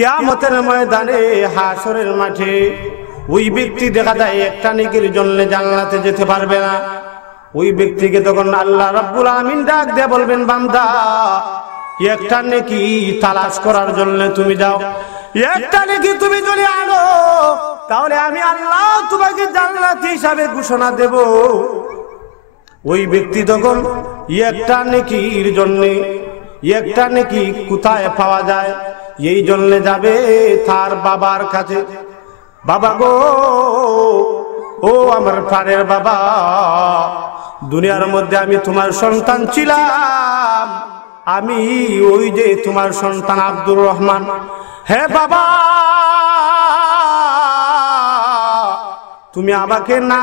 কিয়ামতের ময়দানে হাসরের মাঠে ওই ব্যক্তি দেখা যায় একটা নেকির জন্য জান্নাতে যেতে পারবে না। ওই ব্যক্তিকে তখন আল্লাহ রাব্বুল আলামিন ডাক দিয়ে বলবেন, বান্দা একটা নেকি তালাশ করার জন্য তুমি যাও, একটা নেকি তুমি যদি আনো তাহলে আমি আল্লাহ তোমাকে জান্নাতি হিসাবে ঘোষণা দেব। ওই ব্যক্তি তখন একটা নেকির জন্য, একটা নেকি কোথায় পাওয়া যায় এই জন্য যাবে তার বাবার কাছে। বাবা গো, ও আমার প্রাণের বাবা, দুনিয়ার মধ্যে আমি তোমার সন্তান ছিলাম, আমি ওই যে তোমার সন্তান আব্দুর রহমান। হে বাবা, তুমি আমাকে না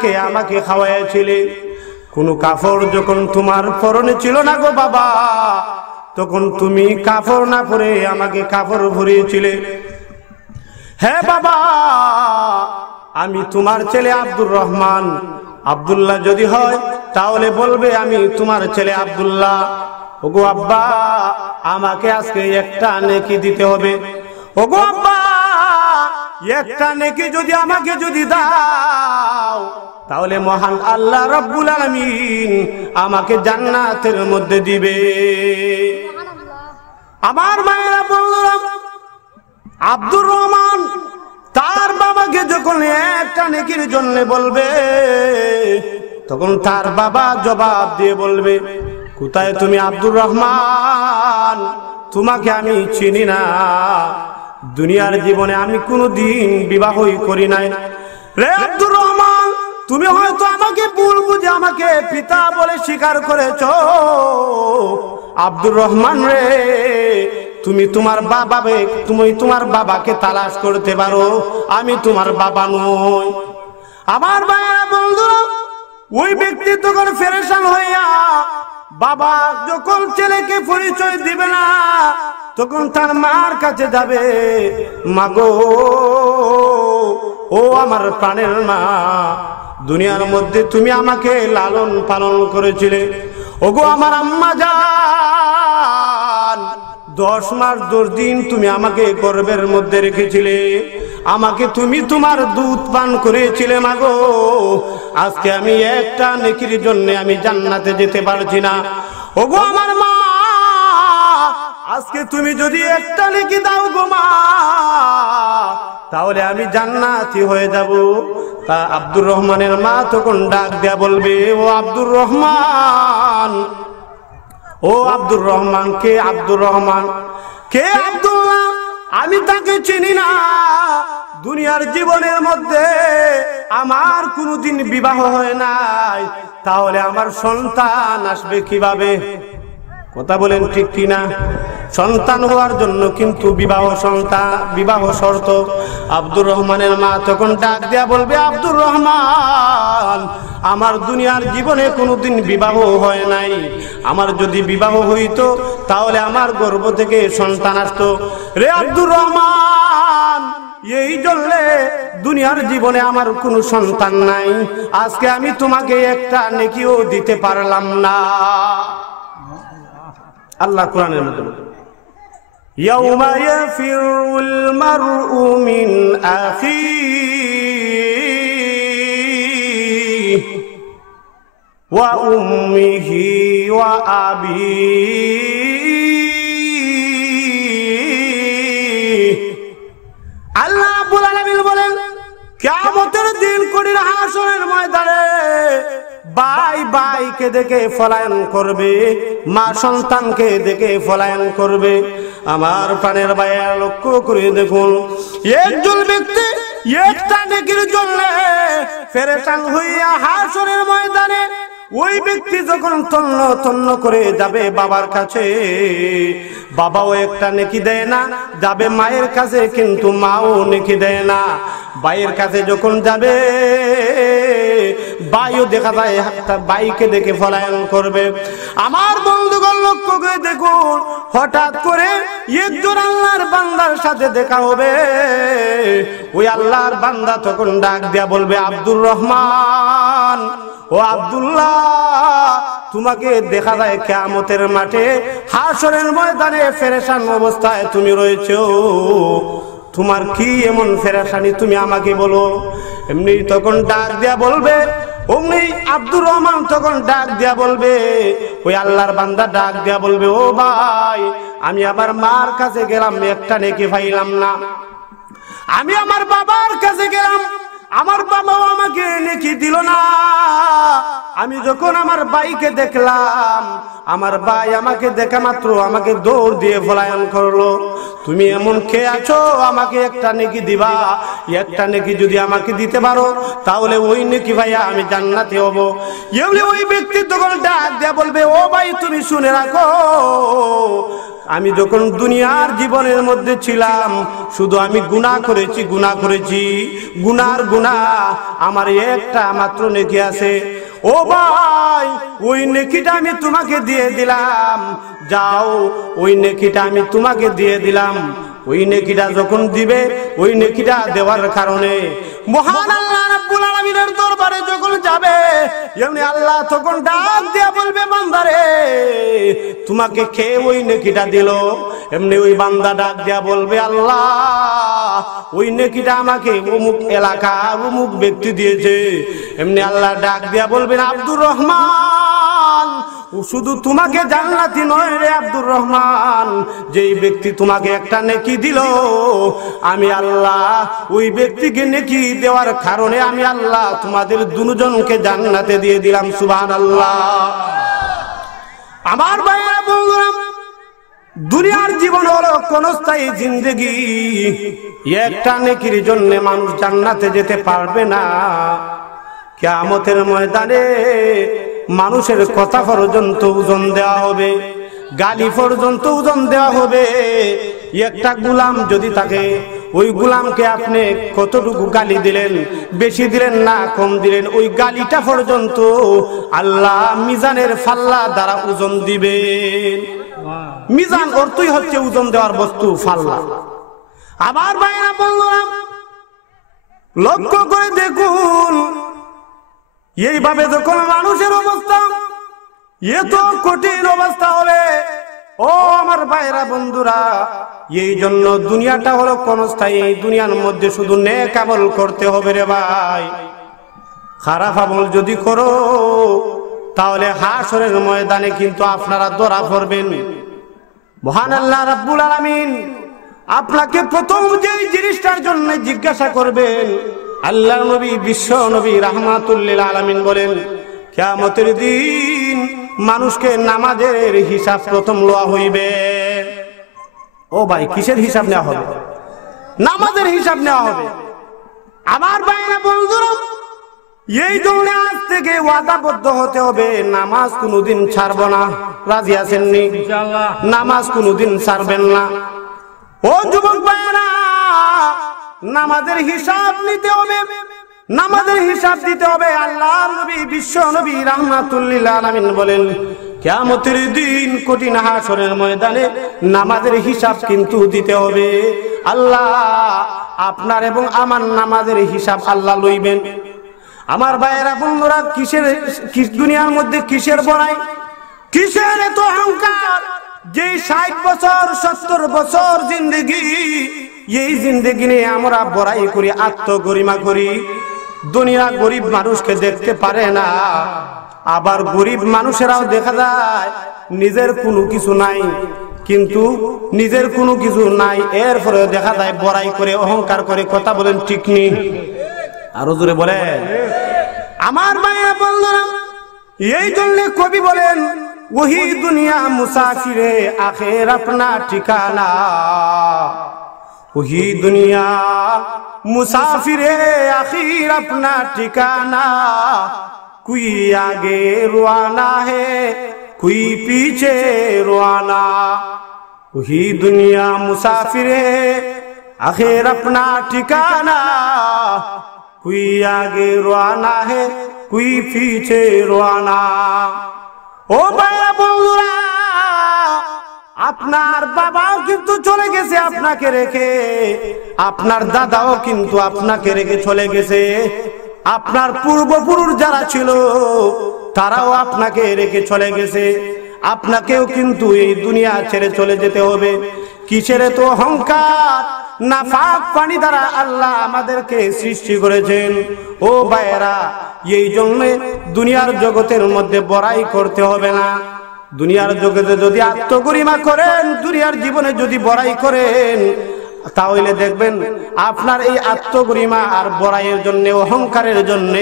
খেয়ে আমাকে খাওয়াইছিলে। কোন কাপড় যখন তোমার পরনে ছিল না গো বাবা, তখন তুমি কাপড় না পরে আমাকে কাপড় ভরিয়েছিলে। হে বাবা, আমি তোমার ছেলে আব্দুর রহমান, আব্দুল্লাহ যদি হয় তাহলে বলবে আমি তোমার ছেলে আব্দুল্লাহ। ওগো আব্বা, আমাকে আজকে একটা নেকি দিতে হবে। ওগো আব্বা, একটা নেকি যদি আমাকে যদি দাও তাহলে মহান আল্লাহ রাব্বুল আলামিন আমাকে জান্নাতের মধ্যে দিবে। আমার মায়েরা বললাম, আব্দুর রহমান তার বাবাকে যখন একটা নেকির জন্য বলবে, তখন তার বাবা জবাব দিয়ে বলবে, কোথায় তুমি আব্দুর রহমান? তোমাকে আমি চিনি না, দুনিয়ার জীবনে আমি কোনোদিন বিবাহই করি নাই। রে আব্দুর রহমান, তুমি হয়তো আমাকে ভুল বুঝে আমাকে পিতা বলে স্বীকার করেছো। আব্দুর রহমান রে, তুমি তোমার বাবাকে তালাশ করতে পারো, আমি তোমার বাবা নই। আমার ভাইয়েরা বন্ধুরা, ওই ব্যক্তি তখন পেরেশান হইয়া বাবা যখন ছেলেকে পরিচয় দিবে না, তখন তার মার কাছে যাবে। মা গো, ও আমার প্রাণের মা, দুনিয়ার মধ্যে তুমি আমাকে লালন পালন করেছিলে। ওগো আমার আম্মা জান, 10 মাস 10 দিন তুমি আমাকে গর্ভের মধ্যে রেখেছিলে, আমাকে তুমি তোমার দুধ পান করেছিলে। মা গো, আজকে আমি একটা নেকির জন্য আমি জান্নাতে যেতে পারছি না। ওগো আমার মা, আজকে তুমি যদি একটা নেকি দাও গো মা, তাহলে আমি জান্নাতি হয়ে যাব। তা আব্দুর রহমানের মা তখন ডাক দেয়া বলবে, ও আব্দুর রহমান, ও আব্দুর রহমান, কে আব্দুর রহমান, কে আব্দুল্লাহ? আমি তাকে চিনি না। দুনিয়ার জীবনের মধ্যে আমার কোনোদিন বিবাহ হয় নাই, তাহলে আমার সন্তান আসবে কিভাবে? কথা বলেন ঠিক কিনা? সন্তান হওয়ার জন্য কিন্তু বিবাহ শর্ত। আব্দুর রহমানের মা তখন ডাক দেয়া বলবে, আব্দুর রহমান, আমার দুনিয়ার জীবনে কোনোদিন বিবাহ হয় নাই, আমার যদি বিবাহ হইতো তাহলে আমার গর্ভ থেকে সন্তান আসতো। রে আব্দুর রহমান, এই জন্য দুনিয়ার জীবনে আমার কোনো সন্তান নাই, আজকে আমি তোমাকে একটা নেকিও দিতে পারলাম না। আল্লাহ কোরআনের মধ্যে ইয়াউমা ইয়াফিরুল মারউ মিন আখিহি ওয়া উম্মিহি ওয়া আবিহি। আল্লাহ রাব্বুল আলামিন বলেন, কিয়ামতের দিন কঠিন হাসরের ময়দানে ভাই ভাইকে দেখে পলায়ন করবে, মা সন্তানকে দেখে পলায়ন করবে। আমার প্রাণের ভাইয়া, লক্ষ্য করে দেখুন, একজন ব্যক্তি একটা নেকির জন্য পেরেশান হইয়া হাসরের ময়দানে ওই ব্যক্তি যখন তন্ন তন্ন করে যাবে বাবার কাছে, বাবাও একটা নেকি দেয় না, যাবে মায়ের কাছে, কিন্তু মাও নেকি দেয় না। ভাইয়ের কাছে যখন যাবে, ভাইও দেখা যায় ভাইকে দেখে পলায়ন করবে। আমার বন্ধুগণ, লক্ষ্য করে দেখুন, হঠাৎ করে একজন আল্লাহর বান্দার সাথে দেখা হবে। ওই আল্লাহর বান্দা তখন ডাক দিয়া বলবে, আব্দুর রহমান, ও আব্দুল্লাহ, তোমাকে দেখা যায় কিয়ামতের মাঠে হাশরের ময়দানে পেরেশান অবস্থায় তুমি রয়েছো। তোমার কি এমন পেরেশানি তুমি আমাকে বলো। এমনি তখন ডাক দেয়া বলবে, অমনি আব্দুর রহমান তখন ডাক দেয়া বলবে, ওই আল্লাহর বান্দা ডাক দেয়া বলবে, ও ভাই আমি আমার মার কাছে গেলাম, একটা নেকি পাইলাম না। আমি আমার বাবার কাছে গেলাম, আমার বাবাও আমাকে নেকি দিল না। আমি যখন আমার ভাইকে দেখলাম, আমার ভাই আমাকে দেখা মাত্র আমাকে দৌড় দিয়ে পলায়ন করলো। তুমি এমন কে আছো, আমাকে একটা নেকি দিবা। একটা নেকি যদি আমাকে দিতে পারো তাহলে ওই নেকি ভাইয়া আমি জান্নাতে হব। এমনি ওই ব্যক্তি তখন ডাক দেয়া বলবে, ও ভাই তুমি শুনে রাখো, আমি যখন দুনিয়ার জীবনের মধ্যে ছিলাম শুধু আমি গুনাহ করেছি, গুনার গুনাহ আমার একটা মাত্র নেকি আছে। ও ভাই ওই নেকিটা আমি তোমাকে দিয়ে দিলাম, যাও ওই নেকিটা আমি তোমাকে দিয়ে দিলাম। ওই নেকিটা যখন দিবে, ওই নেকিটা দেওয়ার কারণে মহান আল্লাহ রাব্বুল আলামিনের দরবারে যখন যাবে, এমনি আল্লাহ তখন ডাক দিয়ে বলবে, বান্দারে তোমাকে কে ওই নেকিটা দিল? এমনি ওই বান্দা ডাক দিয়া বলবে, আল্লাহ ওই নেকিটা আমাকে অমুক এলাকা অমুক ব্যক্তি দিয়েছে। এমনি আল্লাহ ডাক দিয়া বলবেন, আব্দুর রহমান শুধু তোমাকে জান্নাতি নয় রে আব্দুর রহমান, যেই ব্যক্তি তোমাকে একটা নেকি দিল, আমি আল্লাহ ওই ব্যক্তিকে নেকি দেওয়ার কারণে আমি আল্লাহ তোমাদের দুজনকে জান্নাতে দিয়ে দিলাম। সুবহানাল্লাহ। আমার ভাইরা বন্ধুরা, দুনিয়ার জীবন হলো ক্ষণস্থায়ী জিন্দেগি। একটা নেকির জন্য মানুষ জান্নাতে যেতে পারবে না। কিয়ামতের ময়দানে মানুষের কথা পর্যন্ত ওজন দেওয়া হবে, গালি পর্যন্ত ওজন দেওয়া হবে। একটা গোলাম যদি থাকে, ওই গোলামকে আপনি কতটুকু গালি দিলেন, বেশি দিলেন না কম দিলেন, ওই গালিটা পর্যন্ত আল্লাহ মিজানের ফাল্লা দ্বারা ওজন দিবেন। মিজান অর্থই হচ্ছে ওজন দেওয়ার বস্তু, ফাল্লা। আবার ভাইরা বললাম, লক্ষ্য করে দেখুন, এইভাবে যখন মানুষের অবস্থা, এত কঠিন অবস্থা হবে। ও আমার ভাইরা বন্ধুরা, এই জন্য দুনিয়াটা হলো ক্ষণস্থায়ী। এই দুনিয়ার মধ্যে শুধু নেক আমল করতে হবে রে ভাই। খারাপ আমল যদি করো তাহলে হাশরের ময়দানে কিন্তু আপনারা ধরা পড়বেন। মহান আল্লাহ রাব্বুল আলামিন আপনাকে প্রথম যেই জিনিসটার জন্য জিজ্ঞাসা করবেন, আল্লাহর নবী বিশ্ব নবী রাহমাতুল লিল আলামিন বলেন, কিয়ামতের দিন মানুষকে নামাজের হিসাব প্রথম লওয়া হইবে। ও ভাই, কিসের হিসাব নেওয়া হবে? নামাজের হিসাব নেওয়া হবে। আমার ভাইরা বন্ধুরা, এই জন্য আজ থেকে ওয়াদাবদ্ধ হতে হবে, নামাজ কোনোদিন ছাড়ব না। রাজি আছেননি? ইনশাআল্লাহ নামাজ কোনোদিন ছাড়বেন না। ও যুবক ভাইরা, নামাজের হিসাব নিতে হবে, নামাজের হিসাব দিতে হবে। আল্লাহ নবী বিশ্ব নবী রাহমাতুল লিল আলামিন বলেন, কিয়ামতের দিন কঠিন হাশরের ময়দানে নামাজের হিসাব কিন্তু দিতে হবে। আল্লাহ আপনার এবং আমার নামাজের হিসাব আল্লাহ লইবেন। আমার ভাইয়েরা বন্ধুরা, কিস দুনিয়ার মধ্যে কিসের বড়াই, কিসের এত অহংকার? যে 60 বছর 70 বছর জিন্দেগি, এই জিন্দেগি নিয়ে আমরা বড়াই করি, আত্মগরিমা করি। দুনিয়া গরিব মানুষকে দেখতে পারে না। আবার গরিব মানুষেরাও দেখা যায় নিজের কোনো কিছু নাই, কিন্তু নিজের কোনো কিছু নাই, এরপরে দেখা যায় বড়াই করে, অহংকার করে। কথা বলেন ঠিক নেই? আরো জোরে বলে। আমার ভাইয়া বললাম, এই জন্য কবি বলেন, ওহি দুনিয়া মুসাফিরে আখের আপনা ঠিকানা। ওহি দুনিয়া মুসাফিরে আখির আপনা ঠিকানা। कोई आगे रुआना है कोई पीछे रुआना। वही दुनिया मुसाफिर है आखिर अपना ठिकाना। कोई आगे रुआना है कोई पीछे रुआना। ও ভাইরা বন্ধুরা, আপনার বাবাও কিন্তু চলে গেছে আপনাকে রেখে, আপনার দাদাও কিন্তু আপনাকে রেখে চলে গেছে, আপনার পূর্বপুরুষ যারা ছিল তারাও আপনাকে রেখে চলে গেছে, আপনাকেও কিন্তু এই দুনিয়া ছেড়ে চলে যেতে হবে। কিসের তো অহংকার? নাফাক পানি দ্বারা আল্লাহ আমাদেরকে সৃষ্টি করেছেন। ও ভাইয়েরা, এই জন্য দুনিয়ার জগতের মধ্যে বড়াই করতে হবে না। দুনিয়ার জগতে যদি আত্মগরিমা করেন, দুনিয়ার জীবনে যদি বড়াই করেন, তাহলে দেখবেন আপনার এই আত্মগরিমা আর বড়াইয়ের জন্য, অহংকারের জন্য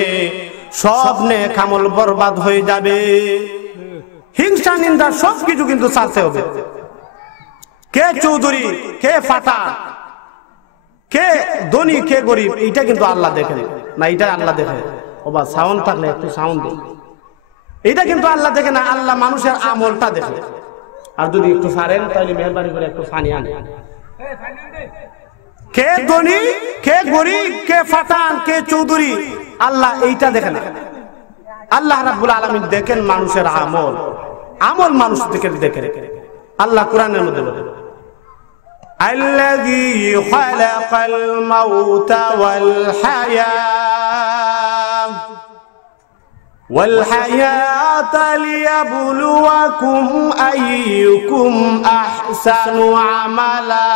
সব নেক আমল বরবাদ হয়ে যাবে। হিংসা নিন্দা সবকিছু কিন্তু ছাড়তে হবে। কে চৌধুরী, কে ফাটা, কে ধনী, কে গরিব, এইটা কিন্তু আল্লাহ দেখেন না, এটা আল্লাহ দেখে। ও বা সাউন্ড থাকলে একটু সাউন্ড দিন। এটা কিন্তু আল্লাহ দেখে না, আল্লাহ মানুষের আমলটা দেখে। আর যদি একটু পারেন তাহলে মেহরবানি করে একটু পানি আনে। কে ধনী, কে গরিব, কে ফাটান, কে চৌধুরী, আল্লাহ এইটা দেখে না। আল্লাহ রাব্বুল আলামিন দেখেন মানুষের আমল। আমল মানুষ দেখে। আল্লাহ কোরআনের মধ্যে বলেন, আল্লাযী খালাকাল মাউতা ওয়াল হায়াতা লিয়াবলুয়াকুম আইয়ুকুম আহসানু আমালা।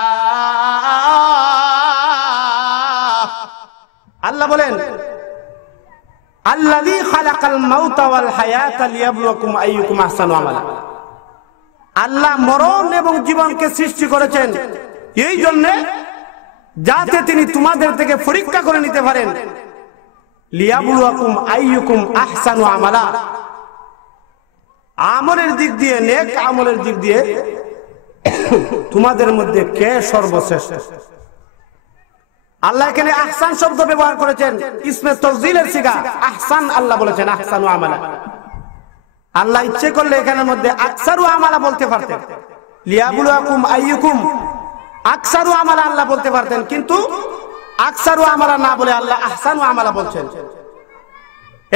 আল্লাহ বলেন, আল্লাযী খালাকাল মাউতা ওয়াল হায়াতা লিয়াবলুয়াকুম আইয়ুকুম আহসানু আমালা। আল্লাহ মরণ এবং জীবনকে সৃষ্টি করেছেন এই জন্য যাতে তিনি তোমাদের থেকে পরীক্ষা করে নিতে পারেন। লিয়াবলুয়াকুম আইয়ুকুম আহসানু আমালা, আমলের দিক দিয়ে, নেক আমলের দিক দিয়ে তোমাদের মধ্যে কে সর্বশ্রেষ্ঠ। আল্লাহ এখানে আহসান শব্দ ব্যবহার করেছেন, ইসমে তাফজিলের সিগা আহসান। আল্লাহ বলেছেন আহসানু আমালা। আল্লাহ ইচ্ছে করলে এখানের মধ্যে আকসারু আমালা বলতে পারতেন, লিয়াবলুয়াকুম আইয়ুকুম আকসারু আমালা আল্লাহ বলতে পারতেন, কিন্তু আকসারু আমালা না বলে আল্লাহ আহসানু আমালা বলছেন।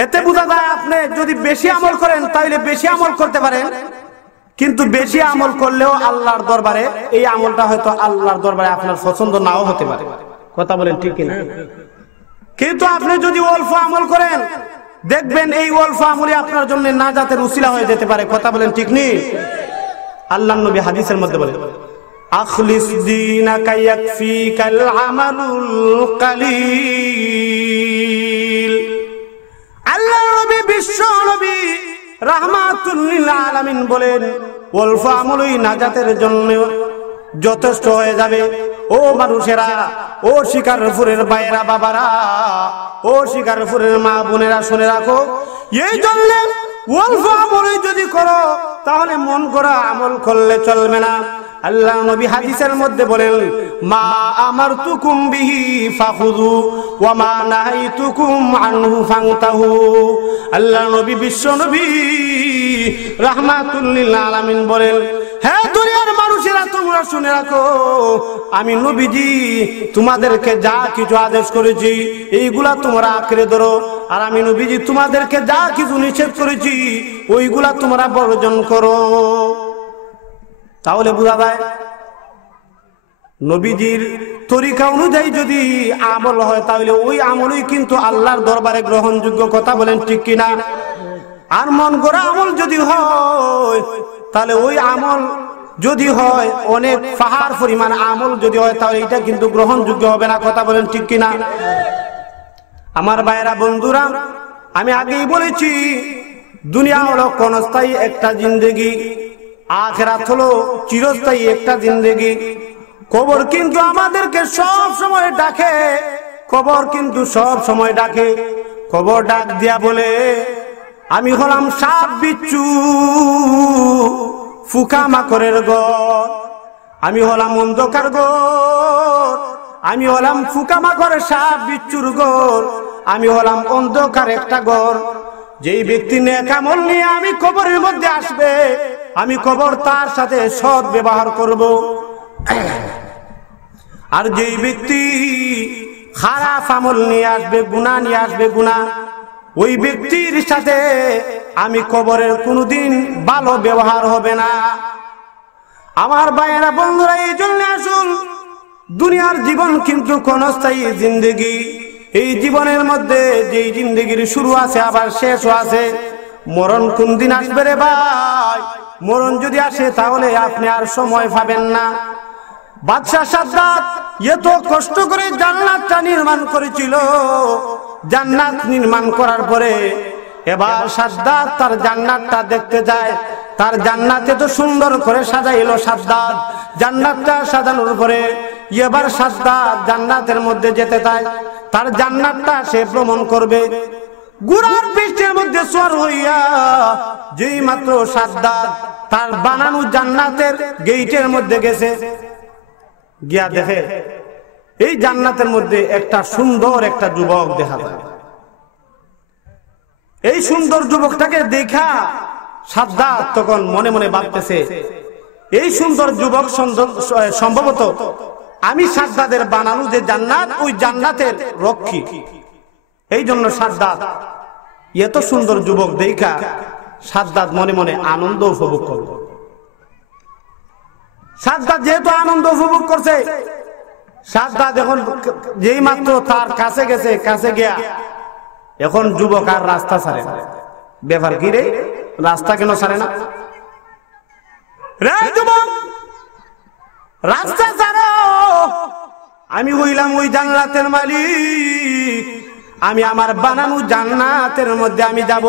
এতে বোঝা যায় আপনি যদি বেশি আমল করেন তাহলে বেশি আমল করতে পারেন, কিন্তু বেশি আমল করলেও আল্লাহর দরবারে এই আমলটা হয়তো আল্লাহর দরবারে আপনার পছন্দ নাও হতে পারে। কথা বলেন ঠিক কিনা? কিন্তু আপনি যদি অল্প আমল করেন, দেখবেন এই অল্প আমলই আপনার জন্য নাজাতের উসিলা হয়ে যেতে পারে। কথা বলেন ঠিক নেই? আল্লাহর নবী হাদিসের মধ্যে বলেন, আখলিস দীনাকা ইয়াকফিকাল আমালুল কালিল। আল্লাহর নবী, বিশ্ব নবী রাহমাতুল লিল আলামিন বলেন, অল্প আমলই নাজাতের জন্য যথেষ্ট হয়ে যাবে। ও মানুষেরা, ও শিকারপুরের ভাইয়েরা, বাবারা, ও শিকারপুরের মা বোনেরা, শুনে রাখো, এই জন্য অল্প আমলই যদি করো তাহলে মন করা আমল করলে চলবে না। আল্লাহ নবী হাদিসের মধ্যে বলেন, মা আমারতুকুম বিহি ফাখুযু ওয়া মা নাহাইতুকুম আনহু ফান্তাহু। আল্লাহ নবী, বিশ্ব নবী রাহমাতুল লিল আলামিন বলেন, হে দুনিয়ার মানুষেরা, তোমরা শুনে রাখো, আমি নবীজি তোমাদেরকে যা কিছু আদেশ করেছি এইগুলা তোমরা আঁকড়ে ধরো, আর আমি নবীজি তোমাদেরকে যা কিছু নিষেধ করেছি ওইগুলা তোমরা বর্জন করো। তাহলে বোঝা যায় নবীজির তরিকা অনুযায়ী যদি আমল হয় তাহলে ওই আমলই কিন্তু আল্লাহর দরবারে গ্রহণযোগ্য। কথা বলেন ঠিক কিনা? আর মন গড়া আমল যদি হয় তাহলে ওই আমল যদি হয়, অনেক পাহাড় পরিমাণ আমল যদি হয়, তাহলে এটা কিন্তু গ্রহণযোগ্য হবে না। কথা বলেন ঠিক কিনা? আমার ভাইয়েরা, বন্ধুরা, আমি আগেই বলেছি দুনিয়া হলো ক্ষণস্থায়ী একটা জিন্দেগি, আখিরাত হলো চিরস্থায়ী একটা জিন্দেগি। কবর কিন্তু আমাদেরকে সব সময় ডাকে, কবর কিন্তু সব সময় ডাকে। কবর ডাক দিয়া বলে, আমি হলাম সাপ বিচ্ছু ফুকা মাকড়ের ঘর, আমি হলাম অন্ধকার ঘর, আমি হলাম ফুকা মাকড়ের সাপ বিচ্ছুর ঘর, আমি হলাম অন্ধকার একটা ঘর। যেই ব্যক্তি নেক আমল নিয়ে আমি কবরের মধ্যে আসবে, আমি কবর তার সাথে সৎ ব্যবহার করব। আর যেই ব্যক্তি খারাপ আমল নিয়ে আসবে, গুনাহ নিয়ে আসবে, গুনাহ, ওই ব্যক্তির সাথে আমি কবরের কোনোদিন ভালো ব্যবহার হবে না। আমার ভাইয়েরা, বন্ধুরা, এই জন্য আসুন, দুনিয়ার জীবন কিন্তু ক্ষণস্থায়ী জিন্দেগি। এই জীবনের মধ্যে যেই জিন্দেগির শুরু আছে আবার শেষও আছে, মরণ কোন দিন আসবে রে ভাই, মরণ যদি আসে তাহলে আপনি আর সময় পাবেন না। বাদশাহ সাদ্দাত এত কষ্ট করে জান্নাতটা নির্মাণ করেছিল, জান্নাত নির্মাণ করার পরে এবার সাদ্দাত তার জান্নাতটা দেখতে যায়। তার জান্নাতে তো সুন্দর করে সাজাইলো সাদ্দাত। জান্নাতটা সাজানোর পরে এবার সাদ্দাত জান্নাতের মধ্যে যেতে চায়, তার জান্নাতটা সে ভ্রমণ করবে। গুড়ার পৃষ্ঠের মধ্যে সওয়ার হইয়া যেই মাত্র সাদ্দাত তার বানানো জান্নাতের গেইটের মধ্যে গেছে, গিয়া দেখে এই জান্নাতের মধ্যে একটা সুন্দর একটা যুবক দেখা যায়। এই সুন্দর যুবকটাকে দেখা সাদ্দাত তখন মনে মনে ভাবতেছে, এই সুন্দর যুবক সম্ভবত আমি সাদ্দাতের বানানো যে জান্নাত, ওই জান্নাতের রক্ষী। এই জন্য সাদ্দাত এত সুন্দর যুবক দেখা সাদ্দাত মনে মনে আনন্দ উপভোগ করল। সাদ্দাত যেহেতু আনন্দ উপভোগ করছে, সাদ্দাত এখন যেই মাত্র তার কাছে গেছে, কাছে গিয়া এখন যুবক আর রাস্তা ছাড়ে না। ব্যাপার কি রে, রাস্তা কেন ছাড়ে না? রে যুবক, রাস্তা ছাড়ো, আমি হইলাম ওই জান্নাতের মালিক, আমি আমার বানানো জান্নাতের মধ্যে আমি যাব।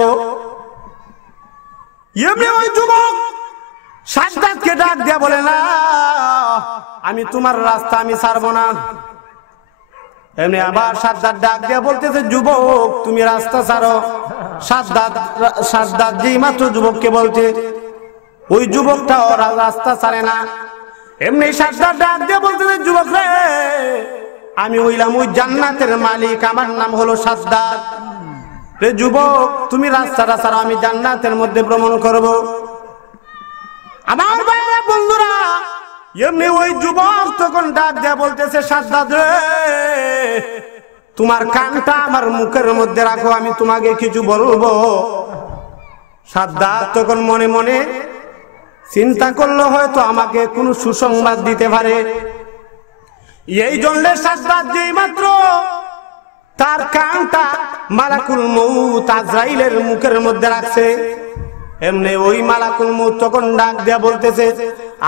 এমনি ওই যুবক সাদ্দাতকে ডাক দিয়া বলে, না আমি তোমার রাস্তা আমি ছাড়বো না। এমনি আবার সাদ্দাত ডাক দিয়া বলতেছে, যুবক তুমি রাস্তা ছাড়ো। সাদ্দাত যেই মাত্র যুবককে বলছে, ওই যুবকটা ওরা রাস্তা ছাড়ে না। এমনি সাদ্দাত ডাক দিয়া বলতেছে, যুবক রে আমি হইলাম ওই জান্নাতের মালিক, আমার নাম হলো সাদ্দাত। রে যুবক তুমি রাস্তাটা ছাড়ো, আমি জান্নাতের মধ্যে ভ্রমণ করব। আমার ভাইরা বন্ধুরা, এমনি ওই যুবক তখন ডাক দিয়া বলতেছে, সাদ্দাত রে তোমার কানটা আমার মুখের মধ্যে রাখো, আমি তোমাকে কিছু বলবো। সাদ্দাত তখন মনে মনে চিন্তা করলো, হয়তো আমাকে কোনো সুসংবাদ দিতে পারে। এই জন্য সাদ্দাত যেই মাত্র তার কানটা মালাকুল মউত আজরাইলের মুখের মধ্যে রাখছে, এমনি ওই মালাকুল মউত তখন ডাক দিয়া বলতেছে,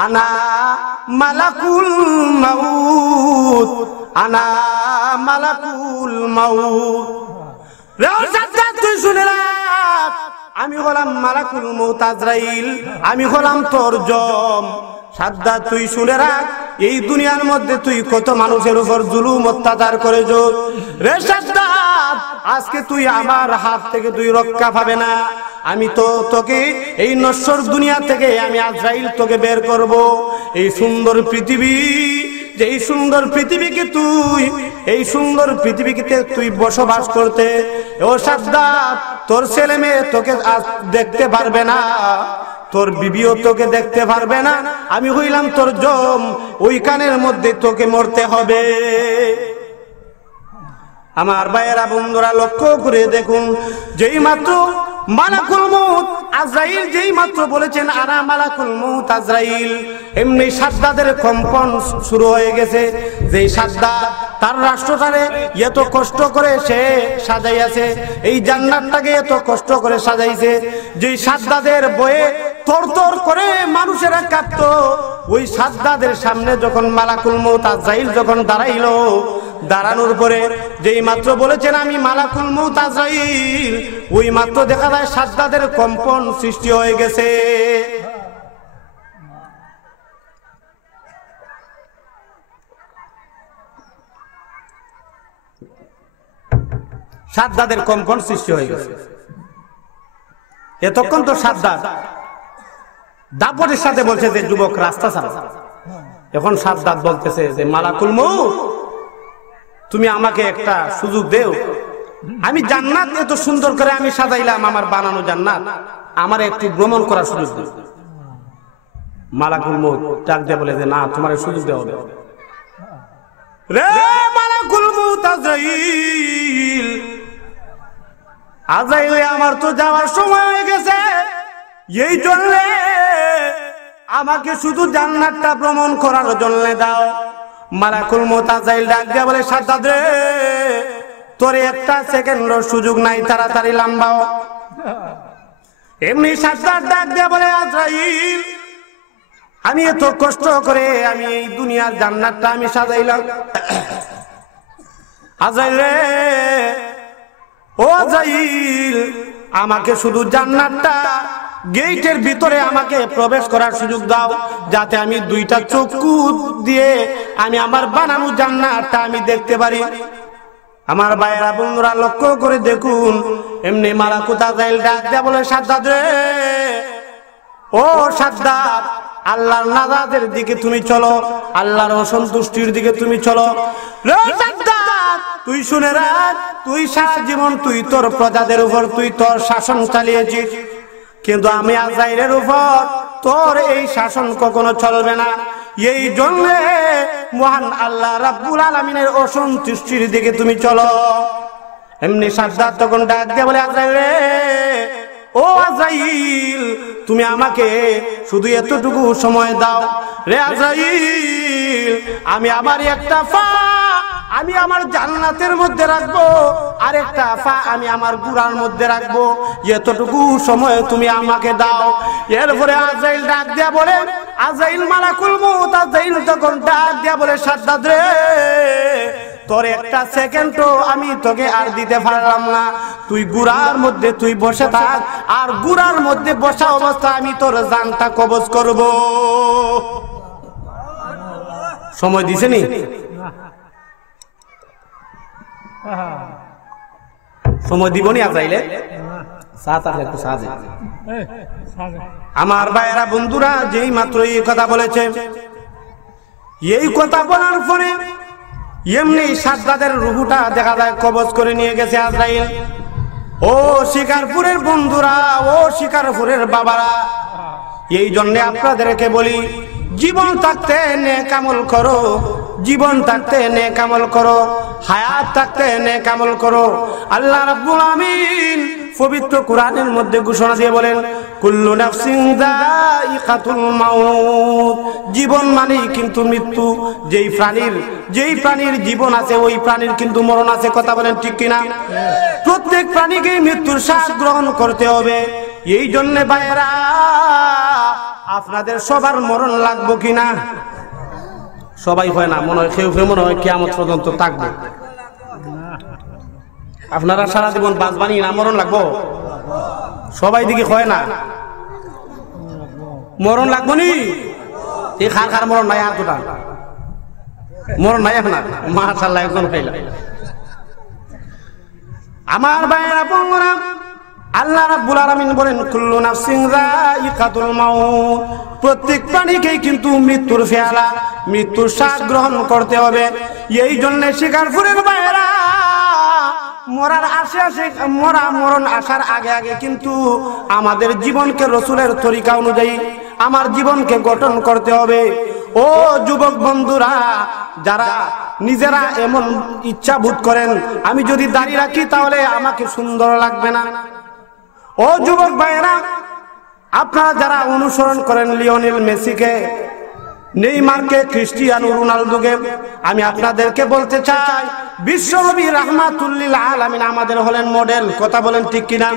আনা মালাকুল মউত, আনা মালাকুল মউত। রে সাদ্দাত তুই শুনে রাখ, আমি হলাম মালাকুল মউত আজরাইল, আমি হলাম তোর জম। সাদ্দাত তুই শুনে রাখ, এই দুনিয়ার মধ্যে তুই কত মানুষের উপর জুলুম অত্যাচার করেছ। রে সাদ্দাত আজকে তুই আমার হাত থেকে তুই রক্ষা পাবে না। আমি তো তোকে এই নশ্বর দুনিয়া থেকে আমি আজরাইল তোকে বের করব। এই সুন্দর পৃথিবী, যেই সুন্দর পৃথিবীকে তুই, এই সুন্দর পৃথিবীতে তুই বসবাস করতে, ও সাদ্দাত তোর ছেলে মেয়ে তোকে দেখতে পারবে না, তোর বিবিও তোকে দেখতে পারবে না, আমি হইলাম তোর জম, ওই কানের মধ্যে তোকে মরতে হবে। আমার ভাইয়েরা বন্ধুরা লক্ষ্য করে দেখুন, যেই মাত্র মালাকুল মউত আজরাইল যেই মাত্র বলেছেন আনা মালাকুল মউত আজরাইল, এমনি সাদ্দাতের কম্পন শুরু হয়ে গেছে। যেই সাদ্দাত তার রাষ্ট্রটারে এত কষ্ট করে সে সাজাইয়াছে, এই জান্নাতটাকে এত কষ্ট করে সাজাইছে, যেই সাদ্দাতের বয়ে তরতর করে মানুষেরা কাঁপতো, ওই সাদ্দাতের সামনে যখন মালাকুল মউত আজরাইল যখন দাঁড়াইলো, দাঁড়ানোর পরে যেই মাত্র বলেছেন আমি মালাকুল মউত আজরাইল, ওই মাত্র দেখা যায় সাদ্দাতের কম্পন সৃষ্টি হয়ে গেছে। সাদ্দাতের কম্পন সৃষ্টি হয়ে গেছে। এতক্ষণ তো সাদ্দাত দাপটের সাথে বলছে যে যুবক রাস্তা ছাড়ো, এখন সাদ্দাত বলতেছে যে মালাকুল মউত তুমি আমাকে একটা সুযোগ দেও, আমি জান্নাত এত সুন্দর করে আমি সাজাইলাম, আমার বানানো জান্নাত, আমার একটু ভ্রমণ করার সুযোগ দেও। মালাকুল মউত ডাক দিয়ে বলে যে না, তোমার সুযোগ দেওয়া হবে। রে মালাকুল মউত আজরাইল, আজরাইল আমার তো যাওয়ার সময় হয়ে গেছে, এই জন্য আমাকে শুধু জান্নাতটা ভ্রমণ করার জন্য দাও। মালাকুল মউত আজরাইল ডাক দিয়া বলে সাদ্দাত রে তোর একটা সেকেন্ডের সুযোগ নাই, তাড়াতাড়ি লাম্বাও। এমনি সাজ্জাদ ডাক দিয়ে বলে, আজরাইল, আমি এত কষ্ট করে আমি এই দুনিয়ার জান্নাতটা আমি সাজাইলাম। আজরাইল রে, ও আজরাইল, আমাকে শুধু জান্নাতটা গেটের ভিতরে আমাকে প্রবেশ করার সুযোগ দাও, যাতে আমি দুইটা চক্ষু দিয়ে আমি আমার বানানো জান্নাতটা আমি দেখতে পারি। আমার ভাইয়েরা বন্ধুরা লক্ষ্য করে দেখুন, এমনি মালাকুত আজরাইল ডাক দেয়া বলে, সাজ্জাদ রে, ও সাজ্জাদ, আল্লাহর নাজাতের দিকে তুমি চলো, আল্লাহর অসন্তুষ্টির দিকে তুমি চলো। রে সাজ্জাদ, তুই শুনে রাখ, তুই সারা জীবন তুই তোর প্রজাদের উপর তুই তোর শাসন চালিয়েছিস, কিন্তু আমি আজরাইলের উপর তোর এই শাসন কখনো চলবে না। এই জন্য মহান আল্লাহ রাব্বুল আলামিনের অসন্তুষ্টির দিকে তুমি চলো। এমনি সাজ্জাদ তখন ডাক দিয়ে বলে, আজরাইল রে, ও আজরাইল, তুমি আমাকে শুধু এতটুকু সময় দাও। রে আজরাইল, আমি আমার একটা পা আমি আমার জান্নাতের মধ্যে রাখবো, আর একটা পা আমি আমার গুড়ার মধ্যে রাখবো, এতটুকু সময় তুমি আমাকে দাও। এরপরে আজরাইল ডাক দিয়া বলে, আজরাইল মালাকুল মউত আজরাইল তখন ডাক দিয়া বলে, সাজ্জাদ রে, তোর একটা সেকেন্ডও আমি তোকে আর দিতে পারলাম না, তুই গুড়ার মধ্যে তুই বসে থাক, আর গুড়ার মধ্যে বসা অবস্থা আমি তোর জানটা কবজ করব। সময় দিছে নি? সময় দিবনি আজরাইলে? আমার ভাইয়েরা বন্ধুরা, যেই মাত্র এই কথা বলেছে, এই কথা বলার পরে এমনি সাজ্জাদের রূহটা দেখা যায় কবজ করে নিয়ে গেছে আজরাইল। ও শিকারপুরের বন্ধুরা, ও শিকারপুরের বাবারা, এই জন্য আপনাদেরকে বলি, জীবন থাকতে নেক আমল করো, জীবন থাকতে নেক আমল করো, হায়াত থাকতে নেক আমল করো। আল্লাহ রাব্বুল আমিন পবিত্র কোরআনের মধ্যে ঘোষণা দিয়ে বলেন, কুল্লু নাফসিন যায়িকাতুল মাউত, জীবন মানে কিন্তু মৃত্যু। যেই প্রাণীর জীবন আছে, ওই প্রাণীর কিন্তু মরণ আছে। কথা বলেন ঠিক কিনা? প্রত্যেক প্রাণীকে মৃত্যুর শ্বাস গ্রহণ করতে হবে। এই জন্য ভাইয়েরা, আপনাদের সবার মরণ লাগবো কিনা? সবাই হয় না, মনে হয় কেউ মনে হয় কিয়ামত পর্যন্ত থাকবে। আপনারা সারা জীবন বাঁচবানি না, মরণ লাগবো? সবাই দিকে হয় না, মরণ লাগবো নি? এই খার মরণ নাই, এতটা মরণ নাই এখন। মাশাআল্লাহ, একজন খাইলা। আমার ভাইয়েরা বন্ধুরা, আল্লাহ রাব্বুল আলামিন বলেন, কুল্লু নাফসিন যায়িকাতুল মাউত, প্রত্যেক প্রাণীকেই কিন্তু মৃত্যুর ফেয়ালা, মৃত্যুর শ্বাস গ্রহণ করতে হবে। এই জন্য শিকারপুরের ভাইয়েরা, মরণ আসার আগে আগে কিন্তু আমাদের জীবনকে রসুলের তরিকা অনুযায়ী আমার জীবনকে গঠন করতে হবে। ও যুবক বন্ধুরা, যারা নিজেরা এমন ইচ্ছা বোধ করেন, আমি যদি দাড়ি রাখি তাহলে আমাকে সুন্দর লাগবে না। ও যুবক ভাইয়েরা, আপনারা যারা অনুসরণ করেন লিওনেল মেসিকে, নেইমারকে, ক্রিস্টিয়ানো রোনালদোকে, আমি আপনাদেরকে বলতে চাই, বিশ্বনবী রাহমাতুল লিল আলামিন আমাদের হলেন মডেল। কথা বলেন ঠিক কিনা?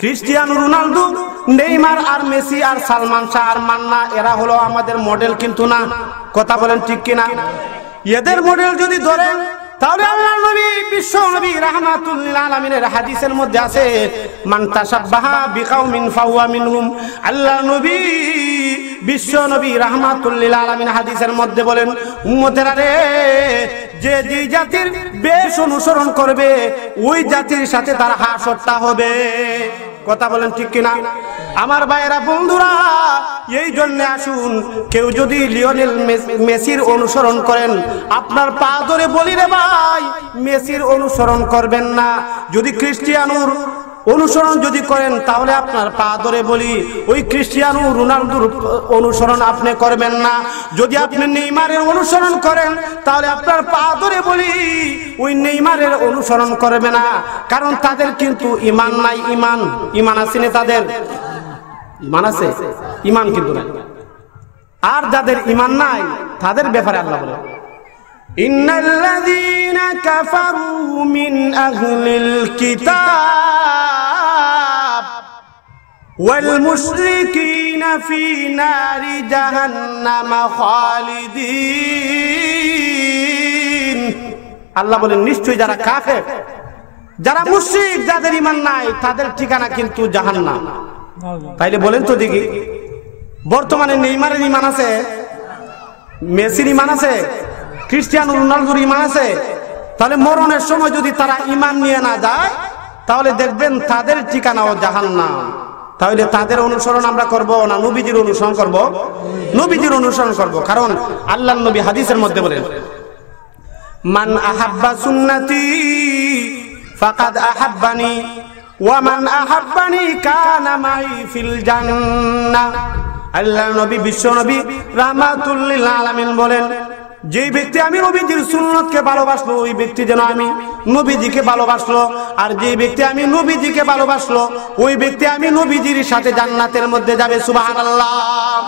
ক্রিস্টিয়ানো রোনালদো, নেইমার আর মেসি আর সালমান শাহ আর মান্না, এরা হলো আমাদের মডেল কিন্তু না। কথা বলেন ঠিক কিনা? এদের মডেল যদি ধরেন, তাহলে আল্লাহর নবী বিশ্ব নবী রাহমাতুল লিল আলামিনের হাদিসের মধ্যে আছে, মান তাশাব্বাহা বিকাউমিন ফাহুয়া মিনহুম। আল্লাহর নবী বিশ্ব নবী রাহমাতুল লিল আলামিন হাদিসের মধ্যে বলেন, উম্মতেরা রে, যে যেই জাতির বেশ অনুসরণ করবে, ওই জাতির সাথে তার হাসরটা হবে। কথা বলেন ঠিক কিনা? আমার ভাইয়েরা বন্ধুরা, এই জন্য আসুন, কেউ যদি লিওনেল মেসির অনুসরণ করেন, আপনার পা ধরে বলি রে ভাই, মেসির অনুসরণ করবেন না। যদি ক্রিস্টিয়ানোর অনুসরণ যদি করেন, তাহলে আপনার পা ধরে বলি, ওই ক্রিস্টিয়ানো রোনালদোর অনুসরণ আপনি করবেন না। যদি আপনি নেইমারের অনুসরণ করেন, তাহলে আপনার পা ধরে বলি, ওই নেইমারের অনুসরণ করবে না, কারণ তাদের কিন্তু ঈমান নাই। ঈমান আছে না? তাদের ঈমান আছে, ঈমান কিন্তু নাই। আর যাদের ঈমান নাই, তাদের ব্যাপারে আল্লাহ বলে, ইন্নাল্লাযীনা কাফারু মিন আহলিল কিতাব ওয়াল মুশরিকিনা ফি নারি জাহান্নাম খালিদিন। আল্লাহ বলেন নিশ্চয়ই যারা কাফের, যারা মুশরিক, যাদের ঈমান নাই, তাদের ঠিকানা কিন্তু জাহান্নাম। তাইলে বলেন তো দেখি, বর্তমানে নেইমারের ঈমান আছে, মেসির ঈমান আছে, ক্রিস্টিয়ানো রোনালদোর ঈমান আছে? তাহলে মরণের সময় যদি তারা ঈমান নিয়ে না যায়, তাহলে দেখবেন তাদের ঠিকানাও জাহান্নাম। তাহলে তাদের অনুসরণ আমরা করব না নবীজির অনুসরণ করব? নবীজির অনুসরণ করব। কারণ আল্লাহর নবী হাদিসের মধ্যে বলেন, মান আহাব্বা সুন্নতি ফাকাদ আহাব্বানি ওয়া মান আহাব্বানি কানা মাই ফিল জান্নাহ। আল্লাহর নবী, বিশ্ব নবী রাহমাতুল লিল আলামিন বলেন, যে ব্যক্তি আমি নবীজির সুন্নতকে ভালোবাসলো, ওই ব্যক্তি যেন আমি নবীজিকে ভালোবাসলো, আর যে ব্যক্তি আমি নবীজিকে ভালোবাসলো, ওই ব্যক্তি আমি নবীজির সাথে জান্নাতের মধ্যে যাবে। সুবহানাল্লাহ।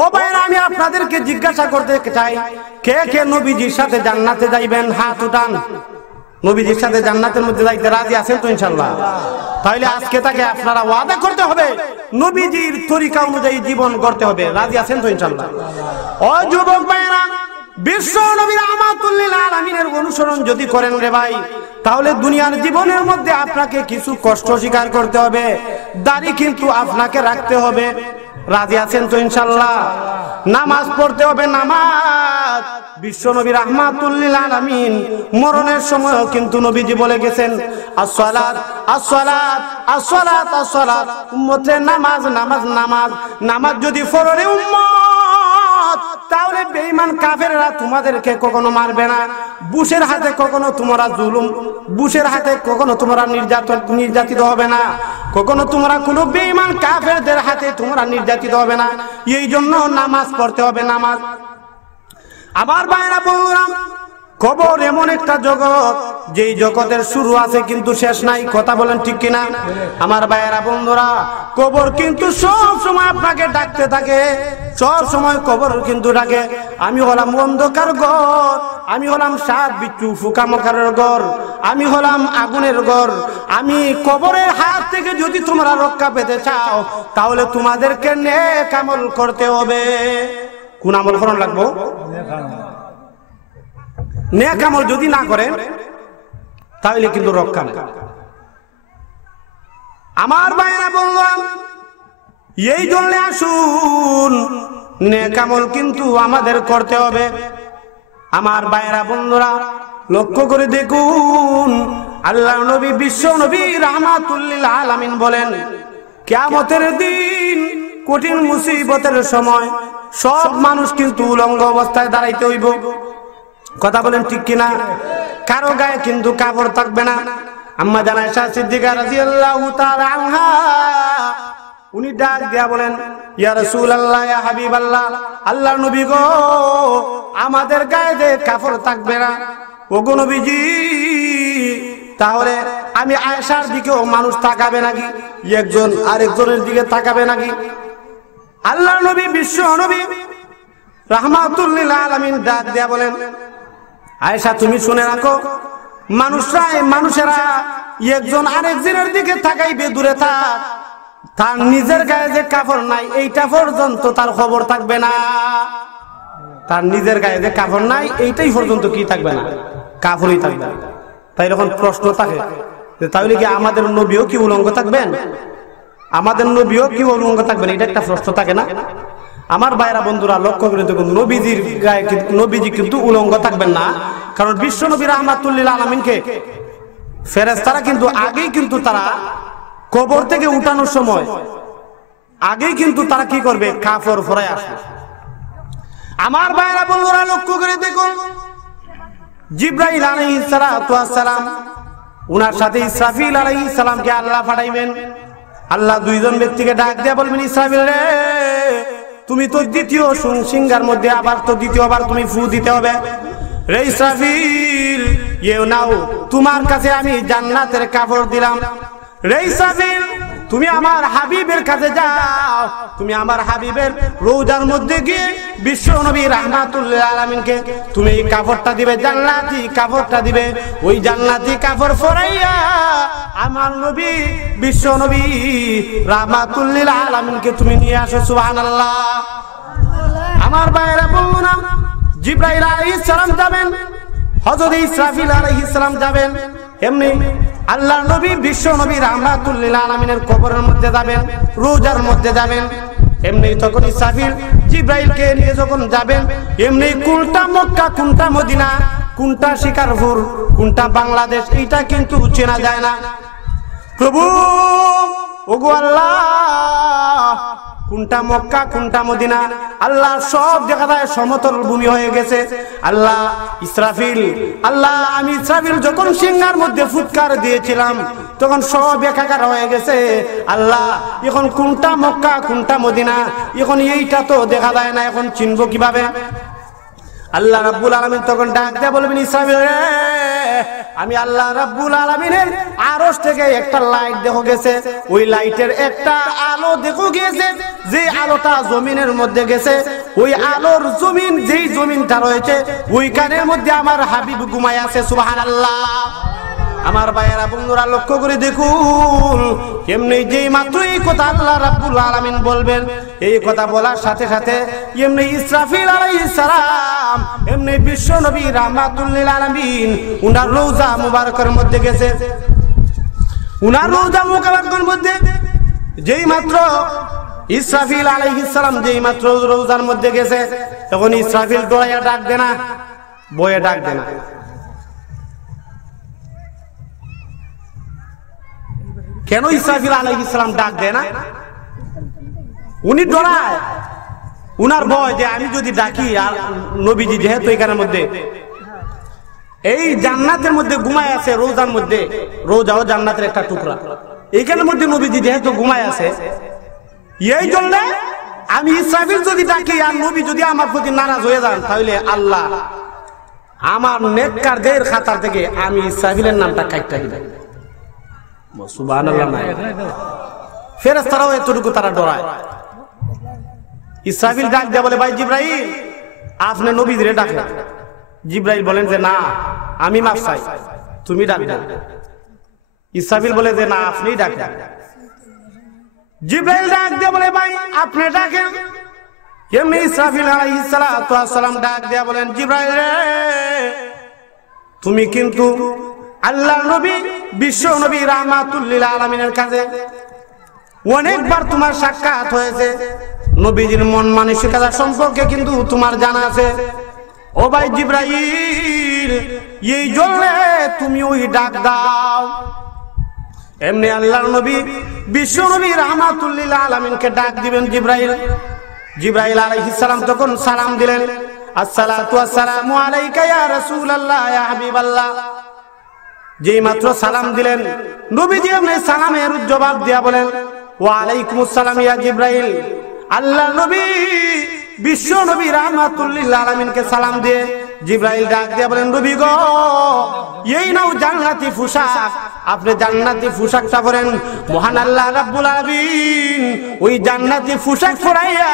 ও ভাইরা, আমি আপনাদেরকে জিজ্ঞাসা করতে চাই, কে কে নবীজির সাথে জান্নাতে যাইবেন? হাত উঠান। নবীজির সাথে জান্নাতের মধ্যে যাইতে রাজি আছেন তো ইনশাআল্লাহ? তাহলে আজকে তাকে আপনারা ওয়াদা করতে হবে, নবীজির তরিকা অনুযায়ী জীবন করতে হবে। রাজি আছেন তো ইনশাআল্লাহ? ও যুবক ভাইরা, বিশ্ব নবী রাহমাতুল লিল আলামিনের অনুসরণ যদি করেন রে ভাই, তাহলে দুনিয়ার জীবনের মধ্যে আপনাকে কিছু কষ্ট স্বীকার করতে হবে। দাড়ি কিন্তু আপনাকে রাখতে হবে। রাজি আছেন তো ইনশাআল্লাহ? নামাজ পড়তে হবে, নামাজ। বিশ্ব নবী রাহমাতুল লিল আলামিন মরণের সময় কিন্তু নবীজি বলে গেছেন, আসসালাত আসসালাত আসসালাত আসসালাত, উম্মতের নামাজ নামাজ নামাজ। নামাজ যদি পড়ে উম্মত, তাহলে বেঈমান কাফেররা তোমাদেরকে কখনো মারবে না। বুশের হাতে কখনো তোমরা জুলুম, বুশের হাতে কখনো তোমরা নির্যাতিত হবে না। কখনো তোমরা কোনো বেঈমান কাফেরদের হাতে তোমরা নির্যাতিত হবে না। এই জন্য নামাজ পড়তে হবে, নামাজ। আবার ভাইরা বললাম, কবর এমন একটা জগৎ, যেই জগতের শুরু আছে কিন্তু শেষ নাই। কথা বলেন ঠিক কিনা? আমার ভাইয়েরা বন্ধুরা, কবর কিন্তু সব সময় আপনাকে ডাকতে থাকে, সব সময় কবর কিন্তু ডাকে। আমি হলাম অন্ধকার ঘর, আমি হলাম সাত বিচ্ছু ফুকামকারের ঘর, আমি হলাম আগুনের ঘর। আমি কবরের হাত থেকে যদি তোমরা রক্ষা পেতে চাও, তাহলে তোমাদেরকে নেক আমল করতে হবে। কোন আমল করণ লাগবো? নেক আমল যদি না করেন, তাহলে কিন্তু রক্ষা নেই। আমার ভাইরা বললাম, এই জন্য আসুন, নেক আমল কিন্তু আমাদের করতে হবে। আমার ভাইরা বন্ধুরা, লক্ষ্য করে দেখুন, আল্লাহ নবী, বিশ্ব নবী রাহমাতুল লিল আলামিন বলেন, কিয়ামতের দিন, কঠিন মুসিবতের সময় সব মানুষ কিন্তু উলঙ্গ অবস্থায় দাঁড়াইতে হইব। কথা বলেন ঠিক কিনা? কারো গায়ে কিন্তু কাপড় থাকবে না। আম্মা জান আয়েশা সিদ্দিকা রাদিয়াল্লাহু তাআলা আনহা, উনি ডাক দিয়া বলেন, ইয়া রাসূলুল্লাহ, ইয়া হাবিবাল্লাহ, আল্লাহর নবী গো, আমাদের গায়ে যে কাপড় থাকবে না, ওগো নবীজি, তাহলে আমি আয়েশার দিকেও মানুষ তাকাবে নাকি? একজন আরেকজনের দিকে তাকাবে নাকি? আল্লাহর নবী, বিশ্ব নবী রাহমাতুল লিল আলামিন ডাক দিয়া বলেন, আয়েশা তুমি শুনে রাখো, মানুষেরা একজন আরেকজনের দিকে তাকাইবে, দূরে থাক। তার নিজের গায়ে যে কাপড় নাই, এইটা পর্যন্ত তার খবর থাকবে না। তার নিজের গায়ে যে কাপড় নাই, এইটাই পর্যন্ত কি থাকবে না? কাপড়ই থাকবে না। তাই যখন প্রশ্ন থাকে, তাহলে কি আমাদের নবীও কি উলঙ্গ থাকবেন? আমাদের নবীও কি উলঙ্গ থাকবেন? এটা একটা প্রশ্ন থাকে না? আমার ভাইরা বন্ধুরা, লক্ষ্য করে দেখুন, নবীজির গায়ে নবীজি কিন্তু উলঙ্গ থাকবেন না। কারণ বিশ্ব নবী রাহমাতুল লিল আলামিনকে ফেরেশতারা কিন্তু আগেই কিন্তু তারা কবর থেকে উঠানোর সময় আগেই কিন্তু তারা কি করবে? কাফর পরায় আসবে। আমার ভাইরা বন্ধুরা, লক্ষ্য করে দেখুন, জিবরাইল আলাইহিস সালাতু ওয়াস সালাম, উনার সাথে ইসরাফিল আলাইহিস সালামকে আল্লাহ পাঠাইবেন। আল্লাহ দুইজন ব্যক্তিকে ডাক দিয়ে বলবেন, ইসরাফিল রে, তুমি তো দ্বিতীয় সিংহার মধ্যে আবার তো দ্বিতীয়বার তুমি ফু দিতে হবে। রে ইসরাফিল, ইয়ে নাও, তোমার কাছে আমি জান্নাতের কাপড় দিলাম। রে ইসরাফিল, তুমি আমার হাবিবের কাছে যাও, তুমি আমার হাবিবের রওজার মধ্যে গিয়ে বিশ্ব নবী রাহমাতুল্লিল আলামিনকে তুমি এই কাপড়টা দিবে, জান্নাতি কাপড়টা দিবে। ওই জান্নাতি কাপড় পরাইয়া আমার নবী বিশ্ব নবী রাহমাতুল্লিল আলামিনকে তুমি নিয়ে আসো। সুবহানাল্লাহ। আমার ভাইরা বলুন, জিবরাইল আলাইহিস সালাম যাবেন, হযরত ইসরাফিল আলাইহিস সালাম যাবেন, এমনি আল্লাহর নবী বিশ্ব নবী রাহমাতুল্লিল আলামিনের কবরের মধ্যে যাবেন, রওজার মধ্যে যাবেন। এমনি তখন ইসরাফিল জিবরাইলকে নিয়ে যখন যাবেন, এমনি কোনটা মক্কা কোনটা মদিনা, কোনটা শিকারপুর কোনটা বাংলাদেশ, এইটা কিন্তু চেনা যায় না। প্রভু ওগো আল্লাহ, কোনটা মক্কা কোনটা মদিনা আল্লাহ সব দেখা যায় সমতল ভূমি হয়ে গেছে। আল্লাহ ইসরাফিল, আল্লাহ আমি ইসরাফিল যখন সিংহার মধ্যে ফুৎকার দিয়েছিলাম তখন সব একাকার হয়ে গেছে। আল্লাহ এখন কোনটা মক্কা কোনটা মদিনা, এখন এইটা তো দেখা যায় না, এখন চিনব কিভাবে? আল্লাহ রাব্বুল আলামিন তখন ডাক দিয়ে বলবেন, ইসরাফিল রে, আমি আল্লাহ রাব্বুল আলামিনের আরশ থেকে একটা লাইট দেখো গেছে, ওই লাইটের একটা আলো দেখো গেছে, যে আলোটা জমিনের মধ্যে গেছে, ওই আলোর জমিন যেই জমিনটা রয়েছে ওইখানের মধ্যে আমার হাবিব ঘুমায় আছে। সুবহানাল্লাহ। আমার ভাইয়েরা বন্ধুরা লক্ষ্য করে দেখুন, এমনি যেই মাত্র এই কথা আল্লাহ রাব্বুল আলামিন বলবেন, এই কথা বলার সাথে সাথে এমনি ইসরাফিল আলাইহিস সালাম এমনি বিশ্ব নবী রাহমাতুল্লিল আলামিন উনার রওজা মুবারকের মধ্যে গেছে। উনার রওজা মুবারকের মধ্যে যেই মাত্র ইসরাফিল আলাইহিস সালাম যেই মাত্র রওজার মধ্যে গেছে, তখন ইসরাফিল দৌড়াইয়া ডাক দেয় না, বয়ে ডাক দেয় না। কেন ইসরাফিল আলাইহিস সালাম ডাক দেয় না? উনি ডরায়, উনার ভয় যে আমি যদি ডাকি, আর নবীজি যেহেতু এখানের মধ্যে এই জান্নাতের মধ্যে ঘুমায় আছে, রোজার মধ্যে, রোজাও জান্নাতের একটা টুকরা, এইখানের মধ্যে নবীজি যেহেতু ঘুমায় আছে, এই জন্য আমি ইসরাফিল যদি ডাকি আর নবী যদি আমার প্রতি নারাজ হয়ে যান, তাহলে আল্লাহ আমার নেককারদের খাতার থেকে আমি ইসরাফিলের নামটা কাটতে দিবেন। সুবহানাল্লাহ। ফেরেশতারাও এতটুকু তারা ডরায়। ইসরাফিল ডাক দেয়া বলে, ভাই জিবরাইল, আপনি নবীরে ডাকেন। জিবরাইল বলেন যে না, আমি মাফ চাই, তুমি ডাক দাও। ইসরাফিল বলে যে না, আপনি ডাকেন। জিবরাইল ডাক দেয়া বলে, ভাই আপনি ডাকেন। এমনি ইসরাফিল আলাইহিস সালাতু ওয়াস সালাম ডাক দেয়া বলেন, জিবরাইল রে, তুমি কিন্তু আল্লাহ নবী বিশ্ব নবী রাহমাতুল্লিল আলামিনের কাছে অনেকবার তোমার সাক্ষাৎ হয়েছে, নবীজির মন মানসিকতা সম্পর্কে কিন্তু তোমার জানা আছে। ও ভাই জিবরাইল, এই জন্য তুমি ওই ডাক দাও। এমনি আল্লাহর নবী বিশ্ব নবী রাহমাতুল্লিল আলামিনকে ডাক দিবেন জিবরাইল। জিবরাইল আলাইহিস সালাম তখন সালাম দিলেন, আসসালাতু ওয়াসসালামু আলাইকা ইয়া রাসূলুল্লাহ ইয়া হাবিবাল্লাহ। যেই মাত্র সালাম দিলেন, নবীজি এমনি সালামের জবাব দিয়া বলেন, ওয়া আলাইকুমুস সালাম ইয়া জিবরাইল। আল্লাহ নবী বিশ্ব নবী রাহমাতুল্লিল আলামিনকে সালাম দিয়ে জিবরাইল ডাক দিয়া বলেন, নবী গো, এই নাও জান্নাতি পোশাক, আপনি জান্নাতি পোশাকটা পরেন। মহান আল্লাহ রাব্বুল আলামিন ওই জান্নাতি পোশাক পরাইয়া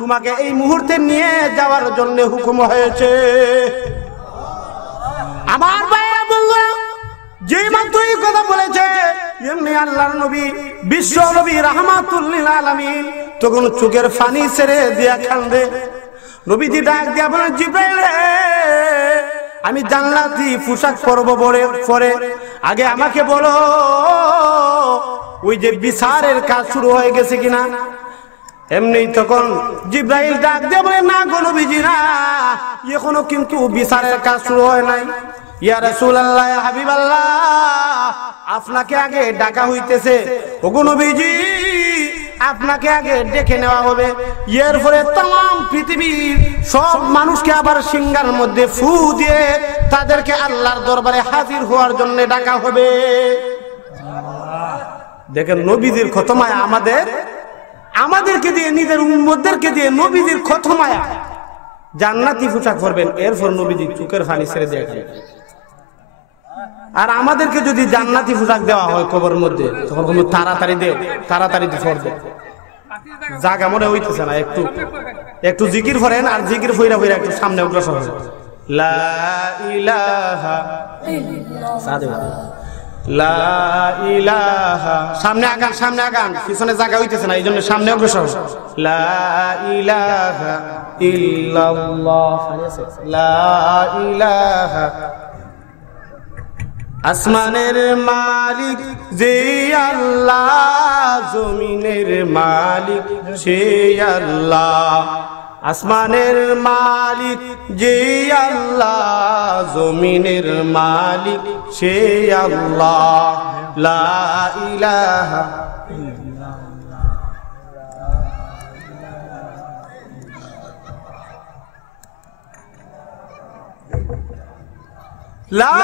তোমাকে এই মুহূর্তে নিয়ে যাওয়ার জন্য হুকুম হয়েছে। আমার ভাইরা বন্ধুরা, যেই মাত্র এই কথা বলেছে, এমনি আল্লাহর নবী বিশ্ব নবী রাহমাতুল্লিল আলামিন তখন চোখের পানি ছেড়ে দিয়া কান্দে। নবীজি ডাক দিয়া বলেন, জিবরাইল রে, আমি জান্নাতি পোশাক পরব পরে আগে আমাকে বলো, ওই যে বিচারের কাজ শুরু হয়ে গেছে কিনা। এমনি তখন জিবরাইল ডাক দিয়ে বলে, না গো নবীজি না, এখনো কিন্তু বিচারের কাজ শুরু হয় নাই। ইয়া রাসূলুল্লাহ ইয়া হাবিবাল্লাহ, আপনাকে আগে ডাকা হইতেছে। ওগো নবীজি, আপনাকে আগে ডেকে নেওয়া হবে, এরপরে तमाम পৃথিবীর সব মানুষকে আবার সিংহার মধ্যে ফু দিয়ে তাদেরকে আল্লাহর দরবারে হাজির হওয়ার জন্য ডাকা হবে। দেখেন নবীদের কত মায়া, আমাদেরকে দিয়ে, নিজের উম্মতদেরকে দিয়ে নবীদের কত মায়া। জান্নাতি পোশাক পরবেন, এরপর নবীজি চোখের পানি ছেড়ে দিয়ে আর আমাদেরকে যদি জান্নাতি পোশাক দেওয়া হয় কবরের মধ্যে তখন কিন্তু তাড়াতাড়ি দেও, তাড়াতাড়ি তো ফরবে জায়গা মনে হইতেছে না। একটু একটু জিকির করেন আর জিকির ফইরা ফইরা একটু সামনে অগ্রসর হন। লা ইলাহা ইল্লাল্লাহ, লা ইলাহা, সামনে আগান, সামনে আগান, পিছনে জায়গা হইতেছে না, এই জন্য সামনে অগ্রসর। লা ইলাহা ইল্লাল্লাহ, লা ইলাহা। আসমানের মালিক যে আল্লাহ, জমিনের মালিক সে আল্লাহ। আসমানের মালিক যে আল্লাহ, জমিনের মালিক সে আল্লাহ। লা ইলাহা লা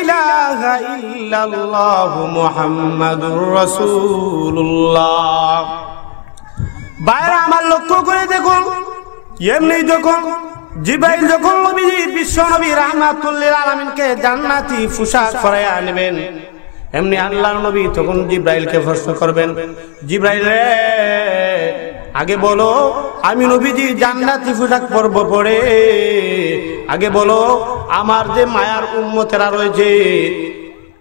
ইলাহা ইল্লাল্লাহ মুহাম্মাদুর রাসূলুল্লাহ। বাইরে আমার লক্ষ্য করে দেখুন, এমনি যখন জিবরাইল যখন নবীজি বিশ্ব নবী রাহমাতুল লিল আলামিনকে জান্নাতি পোশাক পরাইয়া নেবেন, এমনি আল্লাহর নবী তখন জিবরাইলকে প্রশ্ন করবেন, জিবরাইল রে আগে বলো আমি নবীজি জান্নাতি পোশাক পরব পরে, আগে বলো আমার যে মায়ার উম্মতেরা রয়েছে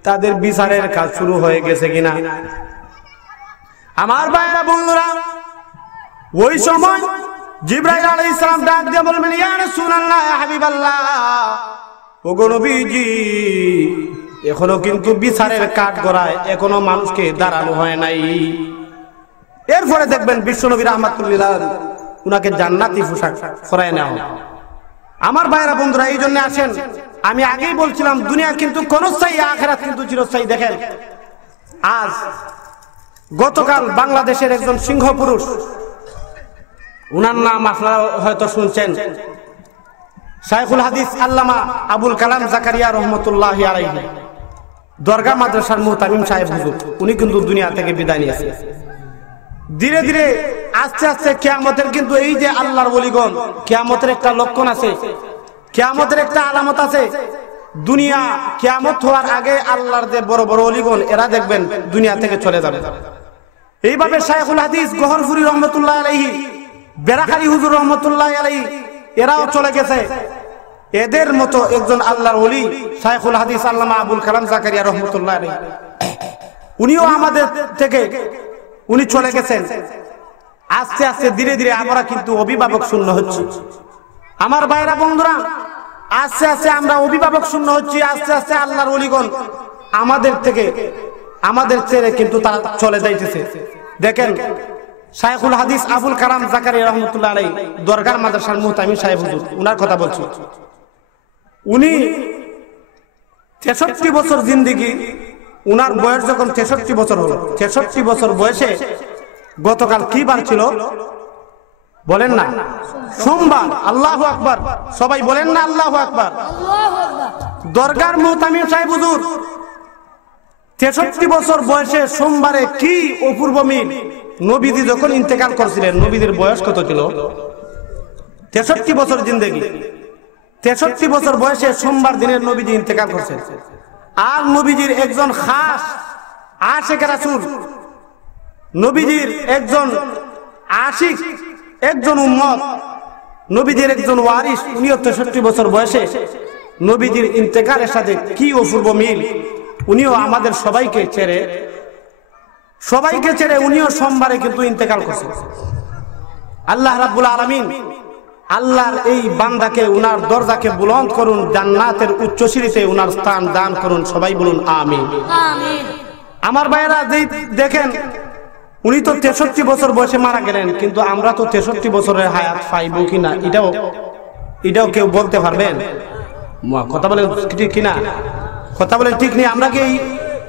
তাদের বিচারের কাজ শুরু হয়ে গেছে কিনা। আমার ভাইরা বন্ধুরা, ওই সময় জিবরাইল আলাইহিস সালাম ডাক দিয়ে বলবেন, ইয়া রাসূলুল্লাহ, ইয়া হাবিবাল্লাহ, ওগো নবীজি এখনো কিন্তু বিচারের কাঠ গড়ায় এখনো মানুষকে দাঁড়ানো হয় নাই। এরপরে দেখবেন বিশ্বনবী রাহমাতুল্লিল আলাইহি উনাকে জান্নাতি পোশাক পরায় নেওয়া হয়। আমার ভাইরা বন্ধুরা, এই জন্য আসেন, আমি আগেই বলছিলাম দুনিয়া কিন্তু ক্ষণস্থায়ী, আখিরাত কিন্তু চিরস্থায়ী। দেখেন আজ গতকাল বাংলাদেশের একজন সিংহ পুরুষ, উনার নাম আপনারা হয়তো শুনছেন, শাইখুল হাদিস আল্লামা আবুল কালাম জাকারিয়া রহমতুল্লাহি আলাইহি, দরগা মাদ্রাসার মুহতামিম সাহেব হুজুর, উনি কিন্তু দুনিয়া থেকে বিদায় নিয়েছে। ধীরে ধীরে আস্তে আস্তে কিয়ামতের কিন্তু এই যে আল্লাহর ওলিগণ, কিয়ামতের একটা লক্ষণ আছে, কিয়ামতের একটা আলামত আছে। দুনিয়া কিয়ামত হওয়ার আগে আল্লাহর যে বড় বড় ওলিগণ এরা দেখবেন দুনিয়া থেকে চলে যাবে। এইভাবে শাইখুল হাদিস গহরপুরি রহমতুল্লাহ আলাইহি, বেরাখালী হুজুর রহমতুল্লাহ আলাইহি এরাও চলে গেছে। এদের মতো একজন আল্লাহর ওলি শাইখুল হাদিস আল্লামা আবুল কালাম জাকারিয়া রহমতুল্লাহ আলাইহি, উনিও আমাদের থেকে উনি চলে গেছেন। আস্তে আস্তে ধীরে ধীরে আমরা কিন্তু অভিভাবক শূন্য হচ্ছি। আমার ভাইরা বন্ধুরা, আস্তে আস্তে আমরা অভিভাবক শূন্য হচ্ছি। আস্তে আস্তে আল্লাহর ওলিগণ আমাদের থেকে, আমাদের ছেড়ে কিন্তু তারা চলে যাইতেছে। দেখেন শাইখুল হাদিস আবুল কালাম জাকারিয়া রহমতুল্লাহ আলাইহি, দরগার মাদ্রাসার মুহতামিম সাহেব হুজুর, উনার কথা বলছি। উনি 63 বছর জিন্দেগি, উনার বয়স যখন 63 বছর হলো, 63 বছর বয়সে গতকাল কি বার ছিল বলেন না? সোমবার। আল্লাহু আকবার, সবাই বলেন না আল্লাহু আকবার। দরগার মুহতামিম সাহেব হুজুর 63 বছর বয়সে সোমবারে কি অপূর্ব মিল। নবীজি যখন ইন্তেকাল করছিলেন, নবীদের বয়স কত ছিল? 63 বছর জিন্দেগি, 63 বছর বয়সে সোমবার দিনের নবীজি ইন্তেকাল করছেন। আর নবীজির একজন খাস আশিক রাসূল, নবীজির একজন আশিক, একজন উম্মত, নবীজির একজন ওয়ারিস, উনিও 63 বছর বয়সে নবীজির ইন্তেকালের সাথে কি অপূর্ব মিল। উনিও আমাদের সবাইকে ছেড়ে উনিও সোমবারে কিন্তু ইন্তেকাল করছেন। আল্লাহ রাব্বুল আলামিন আল্লাহর এই বান্দাকে, উনার দরজাকে বুলন্দ করুন, জান্নাতের উচ্চ সিঁড়িতে উনার স্থান দান করুন। সবাই বলুন আমিন। আমার ভাইয়েরা দেখেন, উনি তো 63 বছর বয়সে মারা গেলেন, কিন্তু আমরা তো 63 বছরের হায়াত পাইব কিনা এটাও কেউ বলতে পারবেন? কথা বলেন ঠিক কিনা? কথা বলেন ঠিক নেই? আমরা কি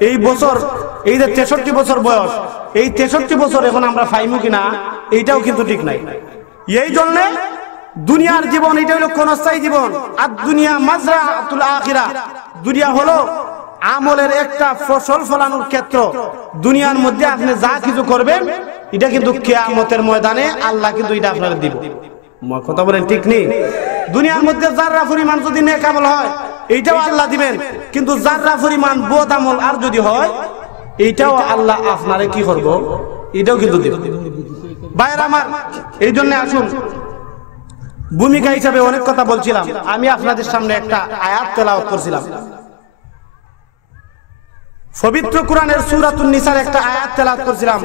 এই বছর, এই যে 63 বছর বয়স, এই 63 বছর এখন আমরা পাইব কিনা এইটাও কিন্তু ঠিক নাই। এই জন্য দুনিয়ার জীবন এটা হলো ক্ষণস্থায়ী জীবন। আর দুনিয়া মাজরাতুল আখিরা, দুনিয়া হলো আমলের একটা ফসল ফলানোর ক্ষেত্র। দুনিয়ার মধ্যে আপনি যা কিছু করবেন এটা কিন্তু কিয়ামতের ময়দানে আল্লাহ কিন্তু এটা আপনাদের দিব। কথা বলেন ঠিক নেই? দুনিয়ার মধ্যে যারা পরিমাণ যদি নেক আমল হয়, এইটাও আল্লাহ দিবেন, কিন্তু যারা পরিমাণ বদ আমল আর যদি হয় এইটাও আল্লাহ আপনারে কি করব, এটাও কিন্তু দিবেন। ভাইরা আমার, এই জন্য আসুন, ভূমিকা হিসাবে অনেক কথা বলছিলাম, আমি আপনাদের সামনে একটা আয়াত তেলাওয়াত করছিলাম। পবিত্র কোরআনের সূরাতুন নিসার একটা আয়াত তেলাওয়াত করছিলাম।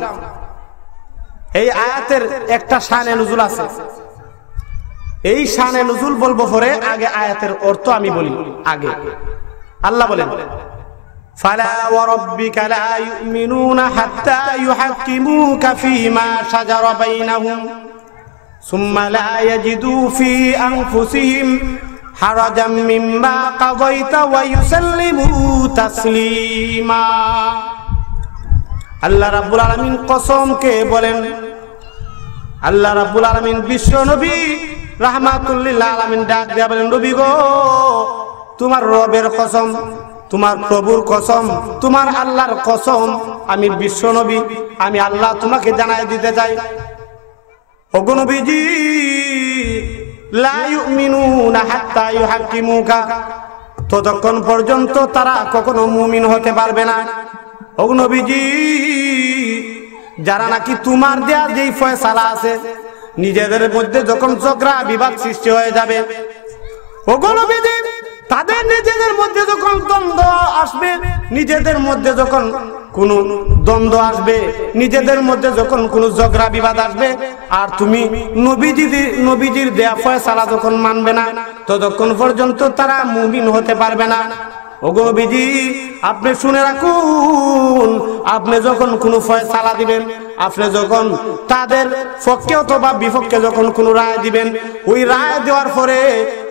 এই আয়াতের একটা শানে নুজুল আছে, এই শানে নুজুল বলবো পরে, আগে আয়াতের অর্থ আমি বলি। আগে আল্লাহ বলেন, ফালা ওয়া রাব্বিকা লা ইউমিনুনা হাত্তা ইউহাক্কিমুকা ফীমা শাজারা বাইনাহুম সুম্মা লা ইয়াজিদু ফী আনফুসিহিম হারাজাম মিম্মা কাযাইতা ওয়া ইউসাল্লিমু তাসলিমা। আল্লাহ রাব্বুল আলামিন কসমকে বলেন, আল্লাহ রাব্বুল আলামিন বিশ্ব নবী রাহমাতুল লিল আলামিন ডাক দিয়া বলেন, নবী গো, তোমার রবের কসম, তোমার প্রভুর কসম, তোমার আল্লাহর কসম, আমি বিশ্ব নবী, আমি আল্লাহ তোমাকে জানাই দিতে চাই, ওগো নবীজি, লা ইউমিনুনা হাত্তা ইউহাক্কিমুকা, ততক্ষণ পর্যন্ত তারা কখনো মুমিন হতে পারবে না। ওগো নবীজি, যারা নাকি তোমার দেয়া যেই ফয়সালা আছে, নিজেদের মধ্যে যখন ঝগড়া বিবাদ সৃষ্টি হয়ে যাবে, ওগো নবীজি, তাদের নিজেদের মধ্যে যখন দ্বন্দ্ব আসবে, নিজেদের মধ্যে যখন কোন দ্বন্দ্ব আসবে, নিজেদের মধ্যে যখন কোন ঝগড়া বিবাদ আসবে, আর তুমি নবীজির দেয়া ফয়সালা যখন মানবে না, ততক্ষণ পর্যন্ত তারা মুমিন হতে পারবে না। ওগো নবীজি, আপনি শুনে রাখুন, আপনি যখন কোনো ফয়সালা দিবেন, আপনি যখন তাদের পক্ষে অথবা বিপক্ষে যখন কোনো রায় দিবেন, ওই রায় দেওয়ার পরে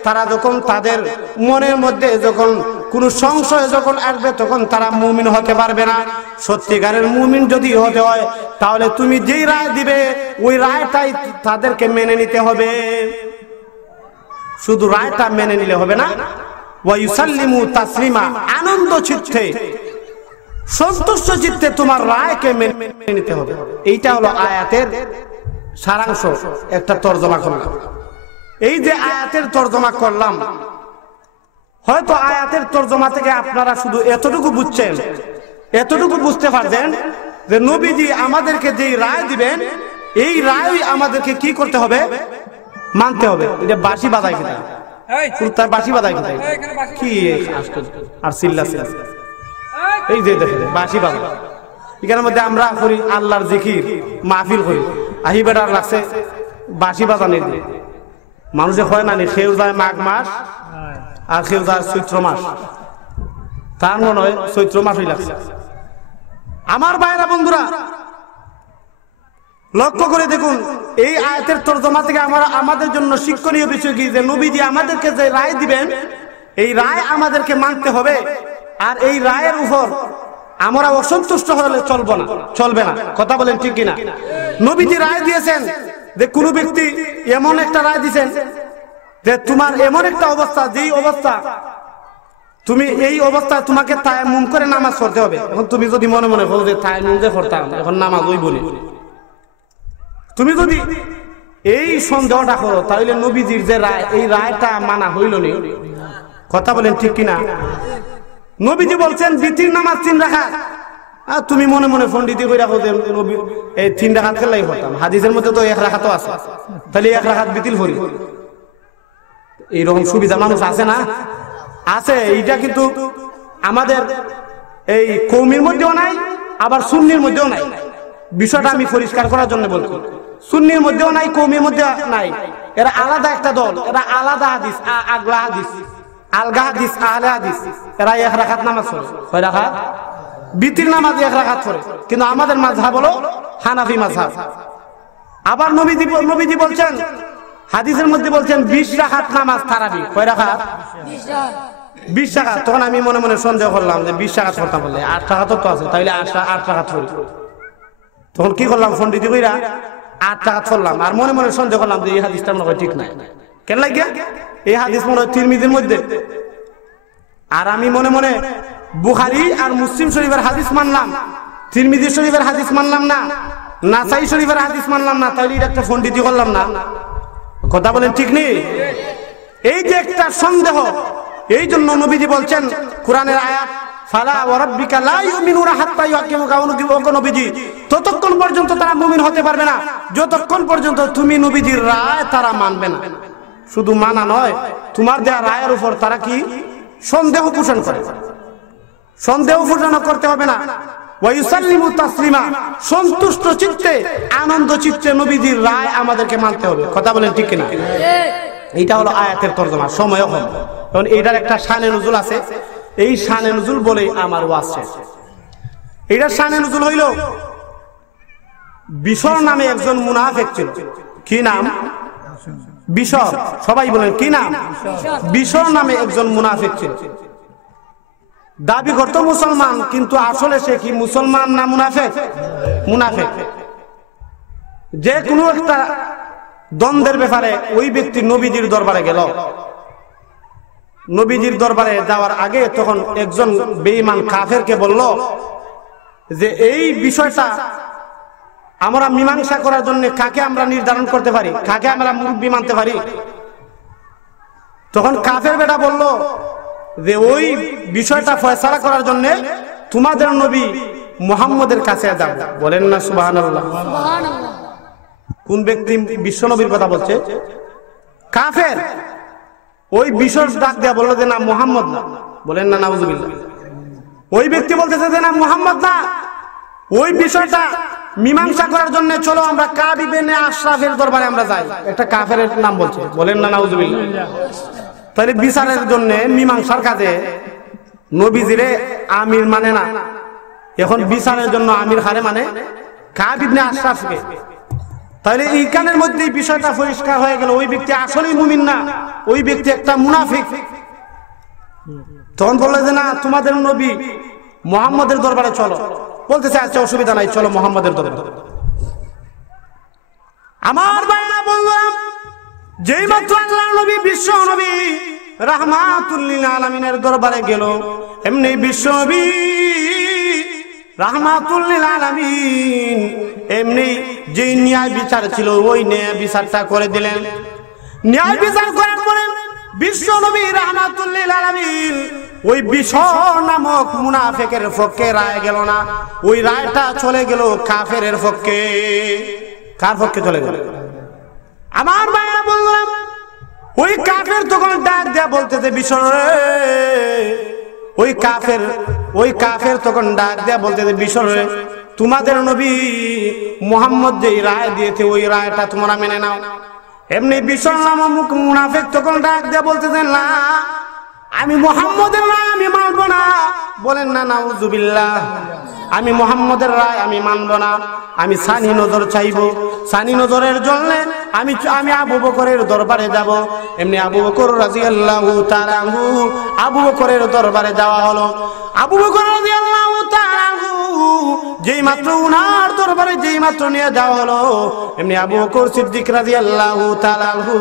তারা যখন তাদের মনের মধ্যে যখন কোনো সংশয় যখন আসবে, তখন তারা মুমিন হতে পারবে না। সত্যিকারের মুমিন যদি হতে হয়, তাহলে তুমি যেই রায় দিবে ওই রায়টাই তাদেরকে মেনে নিতে হবে, শুধু রায়টা মেনে নিলে হবে না, ওয়া ইউসাল্লিমু তাসলিমা, আনন্দ চিত্তে, সন্তুষ্ট চিত্তে তোমার রায়কে মেনে নিতে হবে। এইটা হলো আয়াতের সারাংশ, একটা তরজমা করলাম। এই যে আয়াতের তরজমা করলাম, হয়তো আয়াতের তরজমা থেকে আপনারা শুধু এতটুকু বুঝছেন, এতটুকু বুঝতে পারছেন যে নবীজি আমাদেরকে যেই রায় দিবেন, এই রায় আমাদেরকে কি করতে হবে, মানতে হবে। এটা বাঁশি বাজায় কিনা, তার বাঁশি বাজায় কিনা, কি আর চিল্লা চিল্লা, এই যে দেখেন বাঁশি বাজায়। এখানের মধ্যে আমরা করি আল্লাহর জিকির, মাহফিল করি, আহি বেড়ার লাগছে বাঁশি বাজানোর দিয়ে। মানুষে হয় না, সেও যায় মাঘ মাস আর সেও যায় চৈত্র মাস, তার মনে হয় চৈত্র মাসই লাগছে। আমার ভাইরা বন্ধুরা, লক্ষ্য করে দেখুন, এই আয়াতের তরজমা থেকে আমাদের জন্য শিক্ষণীয় বিষয় কি, যে নবীজি আমাদেরকে যে রায় দিবেন, এই রায় আমাদেরকে মানতে হবে, আর এই রায়ের উপর আমরা অসন্তুষ্ট হলে চলবে না। কথা বলেন ঠিক কিনা? নবীজি রায় দিয়েছেন যে কোন ব্যক্তি এমন একটা রায় দিয়েছেন যে তোমার এমন একটা অবস্থা, যেই অবস্থা তুমি এই অবস্থায় তোমাকে তায়াম্মুম করে নামাজ পড়তে হবে। এখন তুমি যদি মনে মনে বলো যে তায়াম্মুম যে পড়তাম, এখন নামাজ ওই বলি, তুমি যদি এই সন্দেহটা করো, তাহলে নবীজির যে রায়, এই রায়টা মানা হইল নি। কথা বলেন ঠিক কিনা? নবীজি বলছেন বিতির নামাজ 3 রাকাত, আর তুমি মনে মনে পণ্ডিতি করে রাখো যে নবী এই 3 রাকাত খেলাই হতাম, হাদিসের মধ্যে তো 1 রাকাতও আছে, তাহলে 1 রাকাত বিতিল করি। এইরকম সুবিধা মানুষ আছে না? আছে। এইটা কিন্তু আমাদের এই কওমের মধ্যেও নাই, আবার সুন্নির মধ্যেও নাই। বিষয়টা আমি পরিষ্কার করার জন্য বলছি, সুন্নির মধ্যেও নাই, কওমের মধ্যে নাই। এরা আলাদা একটা দল, এরা আলাদা হাদিস, আগলা হাদিস, আলগা হাদিস, আহলে হাদিস। এরা 1 রাকাত নামাজ পড়ে, কয় রাকাত? বিতির নামাজ 1 রাকাত পড়ে। কিন্তু আমাদের মাযহাব হলো হানাফি মাযহাব। আবার নবীজি বলছেন, হাদিসের মধ্যে বলছেন 20 রাকাত নামাজ তারাবি। কয় রাকাত? 20 রাকাত। তখন আমি মনে মনে সন্দেহ করলাম যে 20 রাকাত পড়তাম বললে 8 রাকাত তো আছে, তাইলে 8 রাকাত পড়ি। তখন কি করলাম, পণ্ডিতি কইরা 8 রাকাত পড়লাম, আর মনে মনে সন্দেহ করলাম যে এই হাদিসটা মনে হয় ঠিক নাই। কেন লাগিয়া? এই হাদিস মনে হয় তিরমিজির মধ্যে, আর আমি মনে মনে বুখারী আর মুসলিম শরীফের হাদিস মানলাম, তিরমিজি শরীফের হাদিস মানলাম না, নাসাই শরীফের হাদিস মানলাম না, তাইলে এটা একটা পণ্ডিতি করলাম না। কথা বলেন ঠিক নেই? এই যে একটা সন্দেহ, এই জন্য নবীজি বলছেন কোরআনের আয়াত, ফালা ওয়া রাব্বিকা লা ইউমিনুনা হাত্তা ইউহাক্কিমুকা, ওগো নবীজি ততক্ষণ পর্যন্ত তারা মুমিন হতে পারবে না যতক্ষণ পর্যন্ত তুমি নবীজির রায় তারা মানবে না। শুধু মানা নয়, তোমার দেয়া রায়ের উপর তারা কি সন্দেহ পোষণ করে। সন্দেহ পোষণ করতে হবে না। ওয়া ইউসাল্লিমু তাসলিমা, সন্তুষ্ট চিত্তে আনন্দ চিত্তে নবীজির রায় আমাদেরকে মানতে হবে। কথা বলেন ঠিক কিনা? এইটা হলো আয়াতের তরজমা। সময় কম, কারণ এইটার একটা শানে নুজুল আছে। এই শানে নুজুল বলে আমার ওয়াজ শেষ। এইটার শানে নুজুল হইল, বিশর নামে একজন মুনাফিক ছিল। কি নাম? বিশর। সবাই বলেন কি নাম? বিশর নামে একজন মুনাফিক ছিল। দাবি করতো মুসলমান, কিন্তু আসলে সে কি মুসলমান না মুনাফিক? মুনাফিক। যে কোনো একটা দ্বন্দ্বের ব্যাপারে ওই ব্যক্তি নবীজির দরবারে গেল। নবীজির দরবারে যাওয়ার আগে তখন একজন বেঈমান কাফেরকে বলল যে এই বিষয়টা আমরা মীমাংসা করার জন্য কাকে আমরা নির্ধারণ করতে পারি, কাকে আমরা মুরব্বী মানতে পারি? তখন কাফের বেটা বলল যে ওই বিষয়টা ফয়সালা করার জন্য তোমাদের নবী মুহাম্মদের কাছে যাও। বলেন না সুবহানাল্লাহ। কোন ব্যক্তি? বিশ্ব নবীর কথা বলছে। কাফের ওই বিশ্বর ডাক দেয়া বললো যে না মুহাম্মদ না। বলেন না নাউজুবিল্লাহ। ওই ব্যক্তি বলতেছে যে না মুহাম্মদ না, ওই বিষয়টা মীমাংসা করার জন্য চলো আমরা কাব ইবনে আশরাফের দরবারে আমরা যাই। একটা কাফেরের নাম বলছে। বলেন না নাউজুবিল্লাহ। তাহলে বিচারের জন্য মীমাংসার কাজে নবীজিরে আমির মানে না, এখন বিচারের জন্য আমির হারে মানে কাব ইবনে আশরাফকে। তাহলে এইখানের মধ্যে বিষয়টা পরিষ্কার হয়ে গেল, ওই ব্যক্তি আসলেই মুমিন না, ওই ব্যক্তি একটা মুনাফিক। তখন বললো যে না তোমাদের নবী মুহাম্মদের দরবারে চলো। বলতেছে আচ্ছা অসুবিধা নাই, চলো মুহাম্মদের দরবারে। আমার ভাইরা বললাম, যেই মাত্র আল্লাহর নবী বিশ্ব নবী রাহমাতুল লিল আলামিনের দরবারে গেল, এমনি বিশ্ব নবী রাহমাতুল লিল আলামিন এমনি যে ন্যায় বিচার ছিল ওই ন্যায় বিচারটা করে দিলেন। ন্যায় বিচার করার পরে বিশ্ব নবী রাহমাতুল লিল আলামিন ওই বিশর নামক মুনাফিকের পক্ষে রায় গেল না, ওই রায়টা চলে গেল কাফেরের পক্ষে। কার পক্ষে চলে গেল? আমার ভাইরা বললাম, ওই কাফের তখন ডাক দেয়া বলতেছে বিশর রে, ওই কাফের তখন ডাক দেয়া বলতেছে বিশর রে, তোমাদের নবী মুহাম্মদ যে রায় দিয়েছে ওই রায়টা তোমরা মেনে নাও। এমনি বিশর নামক মুনাফিক তখন ডাক দেয়া বলতেছে না আমি মুহাম্মদের রায় আমি মানব না। বলেন না নাউজুবিল্লাহ। আমি মুহাম্মদের রায় আমি মানব না, আমি সানি নজর চাইবো। সানি নজরের জন্য আমি আবু বকরের দরবারে যাব। এমনি আবু বকর রাদিয়াল্লাহু তাআলা আনহু আবু বকরের দরবারে যাওয়া হলো। আবু বকর রাদিয়াল্লাহু তাআলা আনহু যেই মাত্র উনার দরবারে যেই মাত্র নিয়ে যাওয়া হলো, এমনি আবু বকর সিদ্দিক রাদিয়াল্লাহু তাআলা আনহু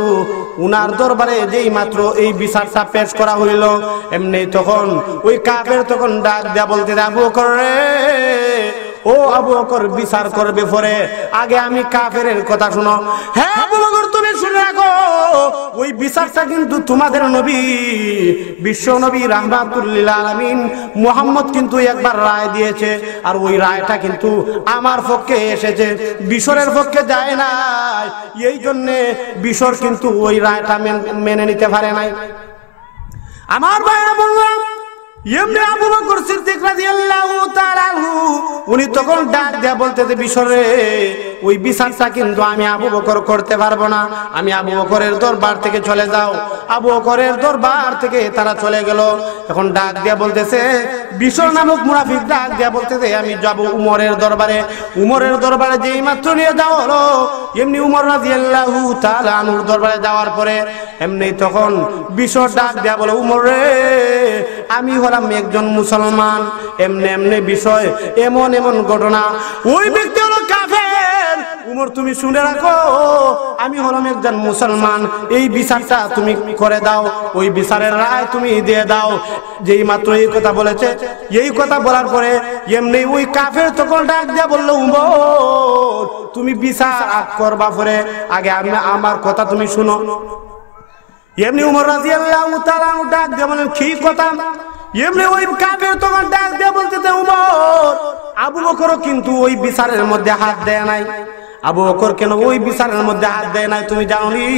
উনার দরবারে যেই মাত্র এই বিচারটা পেশ করা হইল, এমনি তখন ওই কাফের তখন ডাক দেয়া বলতে আবু বকর রে, ও আবু বকর বিচার করবে পরে, আগে আমি কাফেরের কথা শুনো। হ্যাঁ আবু বকর তুমি শুনে রাখো, ওই বিচারটা কিন্তু তোমাদের নবী বিশ্ব নবী রাহমাতুল লিল আলামিন মুহাম্মদ কিন্তু একবার রায় দিয়েছে, আর ওই রায়টা কিন্তু আমার পক্ষে এসেছে, বিশরের পক্ষে যায় না। এই জন্য বিশর কিন্তু ওই রায়টা মেনে নিতে পারে নাই। আমার ভাইরা বললাম, এমনি আবু বকর সিদ্দিক রাদিয়াল্লাহু তাআলা আনহু উনি তখন ডাক দেয়া বলতেছে বিশর রে, ওই বিচারটা কিন্তু আমি আবু বকর করতে পারবো না, আমি আবু বকরের দরবার থেকে চলে যাও। আবু বকরের দরবার থেকে তারা চলে গেল। এখন ডাক দেয়া বলতেছে বিশর নামক মুনাফিক ডাক দেয়া বলতেছে আমি যাব উমরের দরবারে। উমরের দরবারে যেই মাত্র নিয়ে যাওয়া হলো, এমনি উমর রাদিয়াল্লাহু তাআলা আনহুর দরবারে যাওয়ার পরে এমনি তখন বিশর ডাক দেয়া বলে উমর রে, আমি হলাম একজন মুসলমান, এমনি এমনি বিষয় এমন এমন ঘটনা। ওই ব্যক্তি হলো কাফের। উমর তুমি শুনে রাখো, আমি হলাম একজন মুসলমান, এই বিচারটা তুমি করে দাও, ওই বিচারের রায় তুমি দিয়ে দাও। যেই মাত্র এই কথা বলেছে, এই কথা বলার পরে এমনি ওই কাফের তখন ডাক দিয়ে বললো উমর তুমি বিচার করবা পরে, আগে আমার কথা তুমি শুনো। এমনি উমর রাদিয়াল্লাহু তাআলা ডাক দিয়ে বলেন কি কথা? এমনি ওই কাফের তখন ডাক দিয়ে বলতেছে উমর, আবু বকরও কিন্তু ওই বিচারের মধ্যে হাত দেয় নাই। আবু বকর কেন ওই বিচারের মধ্যে হাত দেয় নাই তুমি জানোনি?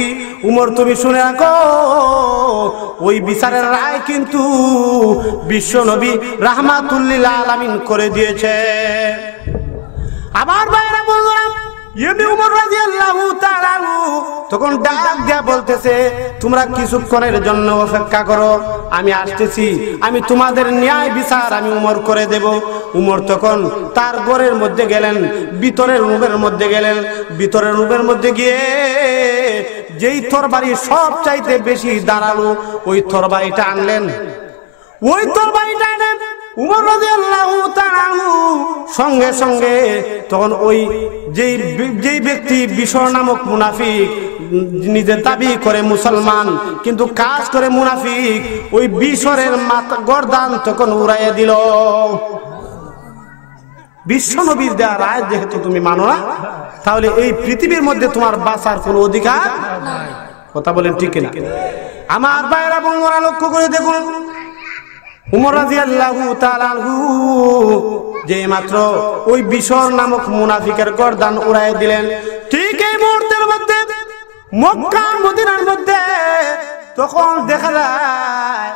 উমর তুমি শুনে রাখো, ওই বিচারের রায় কিন্তু বিশ্ব নবী রাহমাতুল লিল আলামিন করে দিয়েছে। আবার বাইরে বললাম এমনি উমর রাদিয়াল্লাহু তাআলা তখন ডাক দিয়া বলতেছে তোমরা কিছুক্ষণের জন্য অপেক্ষা করো, আমি আসতেছি, আমি তোমাদের ন্যায় বিচার আমি উমর করে দেব। উমর তখন তার ঘরের মধ্যে গেলেন, ভিতরের রুমের মধ্যে গেলেন। ভিতরের রুমের মধ্যে গিয়ে যেই তরবারি সব চাইতে বেশি দাঁড়ালো ওই তরবারিটা আনলেন। ওই তরবারিটা আনেন উমর রাদিয়াল্লাহু তাআলা সঙ্গে সঙ্গে তখন ওই যেই ব্যক্তি বিশর নামক মুনাফিক, নিজের দাবি করে মুসলমান কিন্তু কাজ করে মুনাফিক, ওই বিশরের মাথা গর্দান তখন উড়াইয়া দিল। বিশ্ব নবীর দেয়া রায় যেহেতু তুমি মানো না, তাহলে এই পৃথিবীর মধ্যে তোমার বাঁচার কোনো অধিকার নাই। কথা বলেন ঠিক না? আমার ভাইরা বোনেরা লক্ষ্য করে দেখুন, উমর রাদিয়াল্লাহু তাআলা যে মাত্র ওই বিশর নামক মুনাফিকের গর্দান উড়াই দিলেন, ঠিক এই মুহূর্তের মধ্যে মক্কা মদিনার মধ্যে তখন দেখা যায়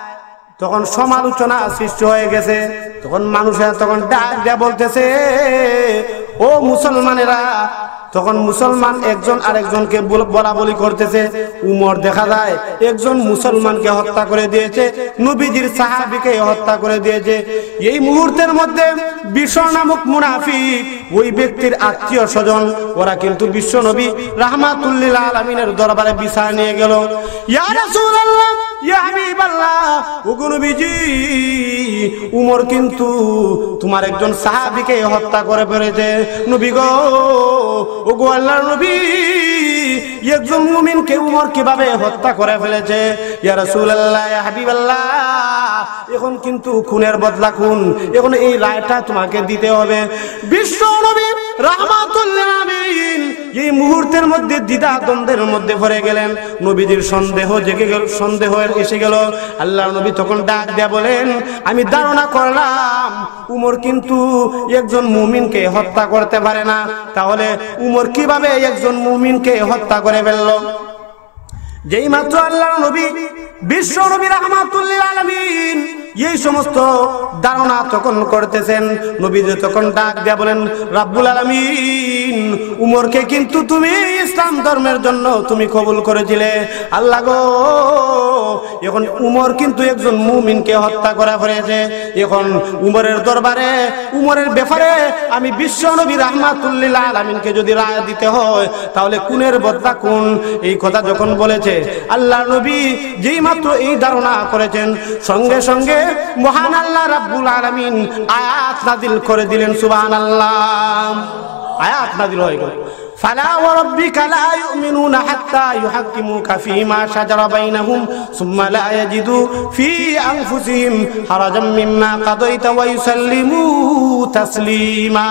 তখন সমালোচনা সৃষ্টি হয়ে গেছে। তখন মানুষেরা তখন ডাক দিয়া বলতেছে ও মুসলমানেরা, তখন মুসলমান একজন আরেকজনকে বলা বলি করতেছে। উমর দেখা যায় একজন মুসলমানকে হত্যা করে দিয়েছে, নবীজির সাহাবীকে হত্যা করে দিয়েছে। এই মুহূর্তের মধ্যে বিশর নামক মুনাফিক ওই ব্যক্তির আত্মীয় স্বজন, ওরা কিন্তু বিশ্ব নবী রাহমাতুল লিল আলামিনের দরবারে বিচার নিয়ে গেল। ইয়া রাসূলুল্লাহ, ইয়া হাবিবাল্লাহ, ওগো নবীজি, উমর কিন্তু তোমার একজন সাহাবীকে হত্যা করে ফেলেছে। নবী গো, ওগো আল্লাহর নবী, একজন মুমিনকে উমর কিভাবে হত্যা করে ফেলেছে? ইয়া রাসূলুল্লাহ, ইয়া হাবিবাল্লাহ, এখন কিন্তু খুনের বদলা খুন, এখন এই রায়টা তোমাকে দিতে হবে। বিশ্ব নবী রাহমাতুল লিল আলামিন এই মুহূর্তের মধ্যে দ্বিধা দ্বন্দ্বের মধ্যে পড়ে গেলেন। নবীজির সন্দেহ জেগে গেল, সন্দেহ এসে গেল। আল্লাহর নবী তখন ডাক দেয়া বলেন আমি ধারণা করলাম উমর কিন্তু একজন মুমিনকে হত্যা করতে পারে না, তাহলে উমর কিভাবে একজন মুমিনকে হত্যা করে ফেললো? যেই মাত্র আল্লাহর নবী বিশ্ব নবী রাহমাতুল লিল আলামিন এই সমস্ত ধারণা তখন করতেছেন, নবীজি তখন ডাক দিয়া বলেন রাব্বুল আলামিন, উমরকে কিন্তু তুমি ইসলাম ধর্মের জন্য তুমি কবুল করেছিলে। আল্লাহ গো, এখন উমর কিন্তু একজন মুমিনকে হত্যা করা হয়েছে। এখন উমরের দরবারে, উমরের ব্যাপারে আমি বিশ্ব নবী রাহমাতুল লিল আলামিনকে যদি রায় দিতে হয়, তাহলে খুনের বদলা খুন। এই কথা যখন বলেছে আল্লাহ নবী যেই মাত্র এই ধারণা করেছেন, সঙ্গে সঙ্গে মহান আল্লাহ রাব্বুল আলামিন আয়াত নাযিল করে দিলেন। সুবহানাল্লাহ, আয়াত নাযিল হয়ে গেল। ফালা ওয়া রাব্বিকা লা ইউমিনুনা হাত্তা ইউহাক্কিমুকা ফীমা শাজারা বাইনাহুম সুম্মা লা ইয়াজিদু ফী আনফুসিহিম হারাজাম মিম্মা কাদাইতা ওয়া ইউসাল্লিমু তাসলিমা।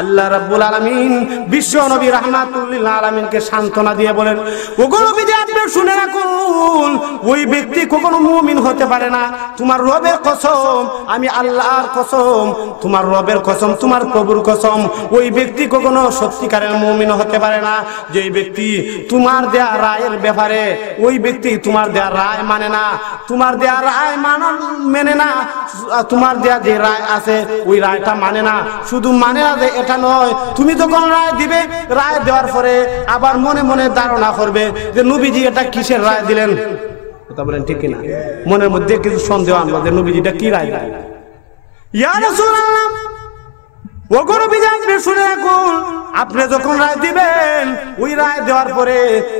আল্লাহ রাব্বুল আলামিন বিশ্ব নবী রাহমাতুল লিল আলামিনকে সান্ত্বনা দিয়ে বলেন, ওগো নবীজি, আপনি শুনে রাখুন, ওই ব্যক্তি কখনো মুমিন হতে পারে না। তোমার রবের কসম, আমি আল্লাহর কসম, তোমার রবের কসম, তোমার প্রভুর কসম, ওই ব্যক্তি কখনো সত্যিকারের মুমিন হতে পারে না। যেই ব্যক্তি তোমার দেয়া রায়ের ব্যাপারে, ওই ব্যক্তি তোমার দেয়া রায় মানে না, তোমার দেয়া রায় মেনে না, তোমার দেয়া যে রায় আছে ওই রায়টা মানে না। শুধু মানে না যে এটা নয়, তুমি যখন রায় দিবে, রায় দেওয়ার পরে আবার মনে মনে ধারণা করবে যে নবীজি এটা কিসের রায় দিলেন। কথা বলেন ঠিক কিনা? মনের মধ্যে কিছু সন্দেহ আনলো যে নবীজিটা কি রায় দিলেন। ইয়া রাসূলুল্লাহ, ওগো নবীজি, আপনি শুনে রাখুন, আপনি যখন রায় দিবেন, ওই রায় দেওয়ার পরে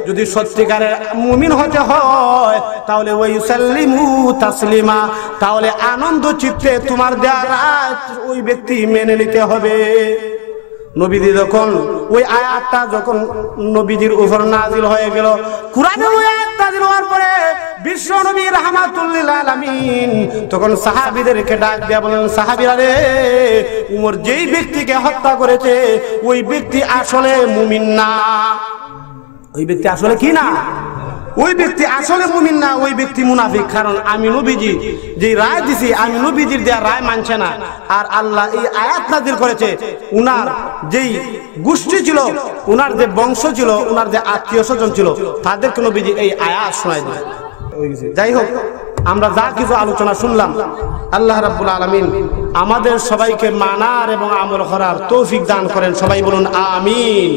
যদি সত্যিকারের মুমিন হতে হয়, তাহলে ওই ইউসাল্লিমু তাসলিমা, তাহলে আনন্দ চিত্তে তোমার দেওয়া রায় ওই ব্যক্তি মেনে নিতে হবে। নবীজি যখন ওই আয়াতটা যখন নবীজির উপর নাযিল হয়ে গেল, কুরআনের ওই আয়াত নাযিল হওয়ার পরে বিশ্ব নবী রাহমাতুল লিল আলামিন তখন সাহাবীদেরকে ডাক দিয়া বলেন, সাহাবীরা রে, উমর যেই ব্যক্তিকে হত্যা করেছে ওই ব্যক্তি আসলে মুমিন না। ওই ব্যক্তি আসলে কি না? ওই ব্যক্তি আসলে মুমিন না, ওই ব্যক্তি মুনাফিক। কারণ আমি নবীজি যে রায় দিছি, আমি নবীজির দেয়া রায় মানছে না। আর আল্লাহ এই আয়াত নাযিল করেছে, উনার যেই গোষ্ঠী ছিল, উনার যে বংশ ছিল, উনার যে আত্মীয় স্বজন ছিল, তাদেরকে নবীজি এই আয়াত শোনায় দিলেন। যাই হোক, আমরা যা কিছু আলোচনা শুনলাম, আল্লাহ রাব্বুল আলামিন আমাদের সবাইকে মানার এবং আমল করার তৌফিক দান করেন। সবাই বলুন আমিন।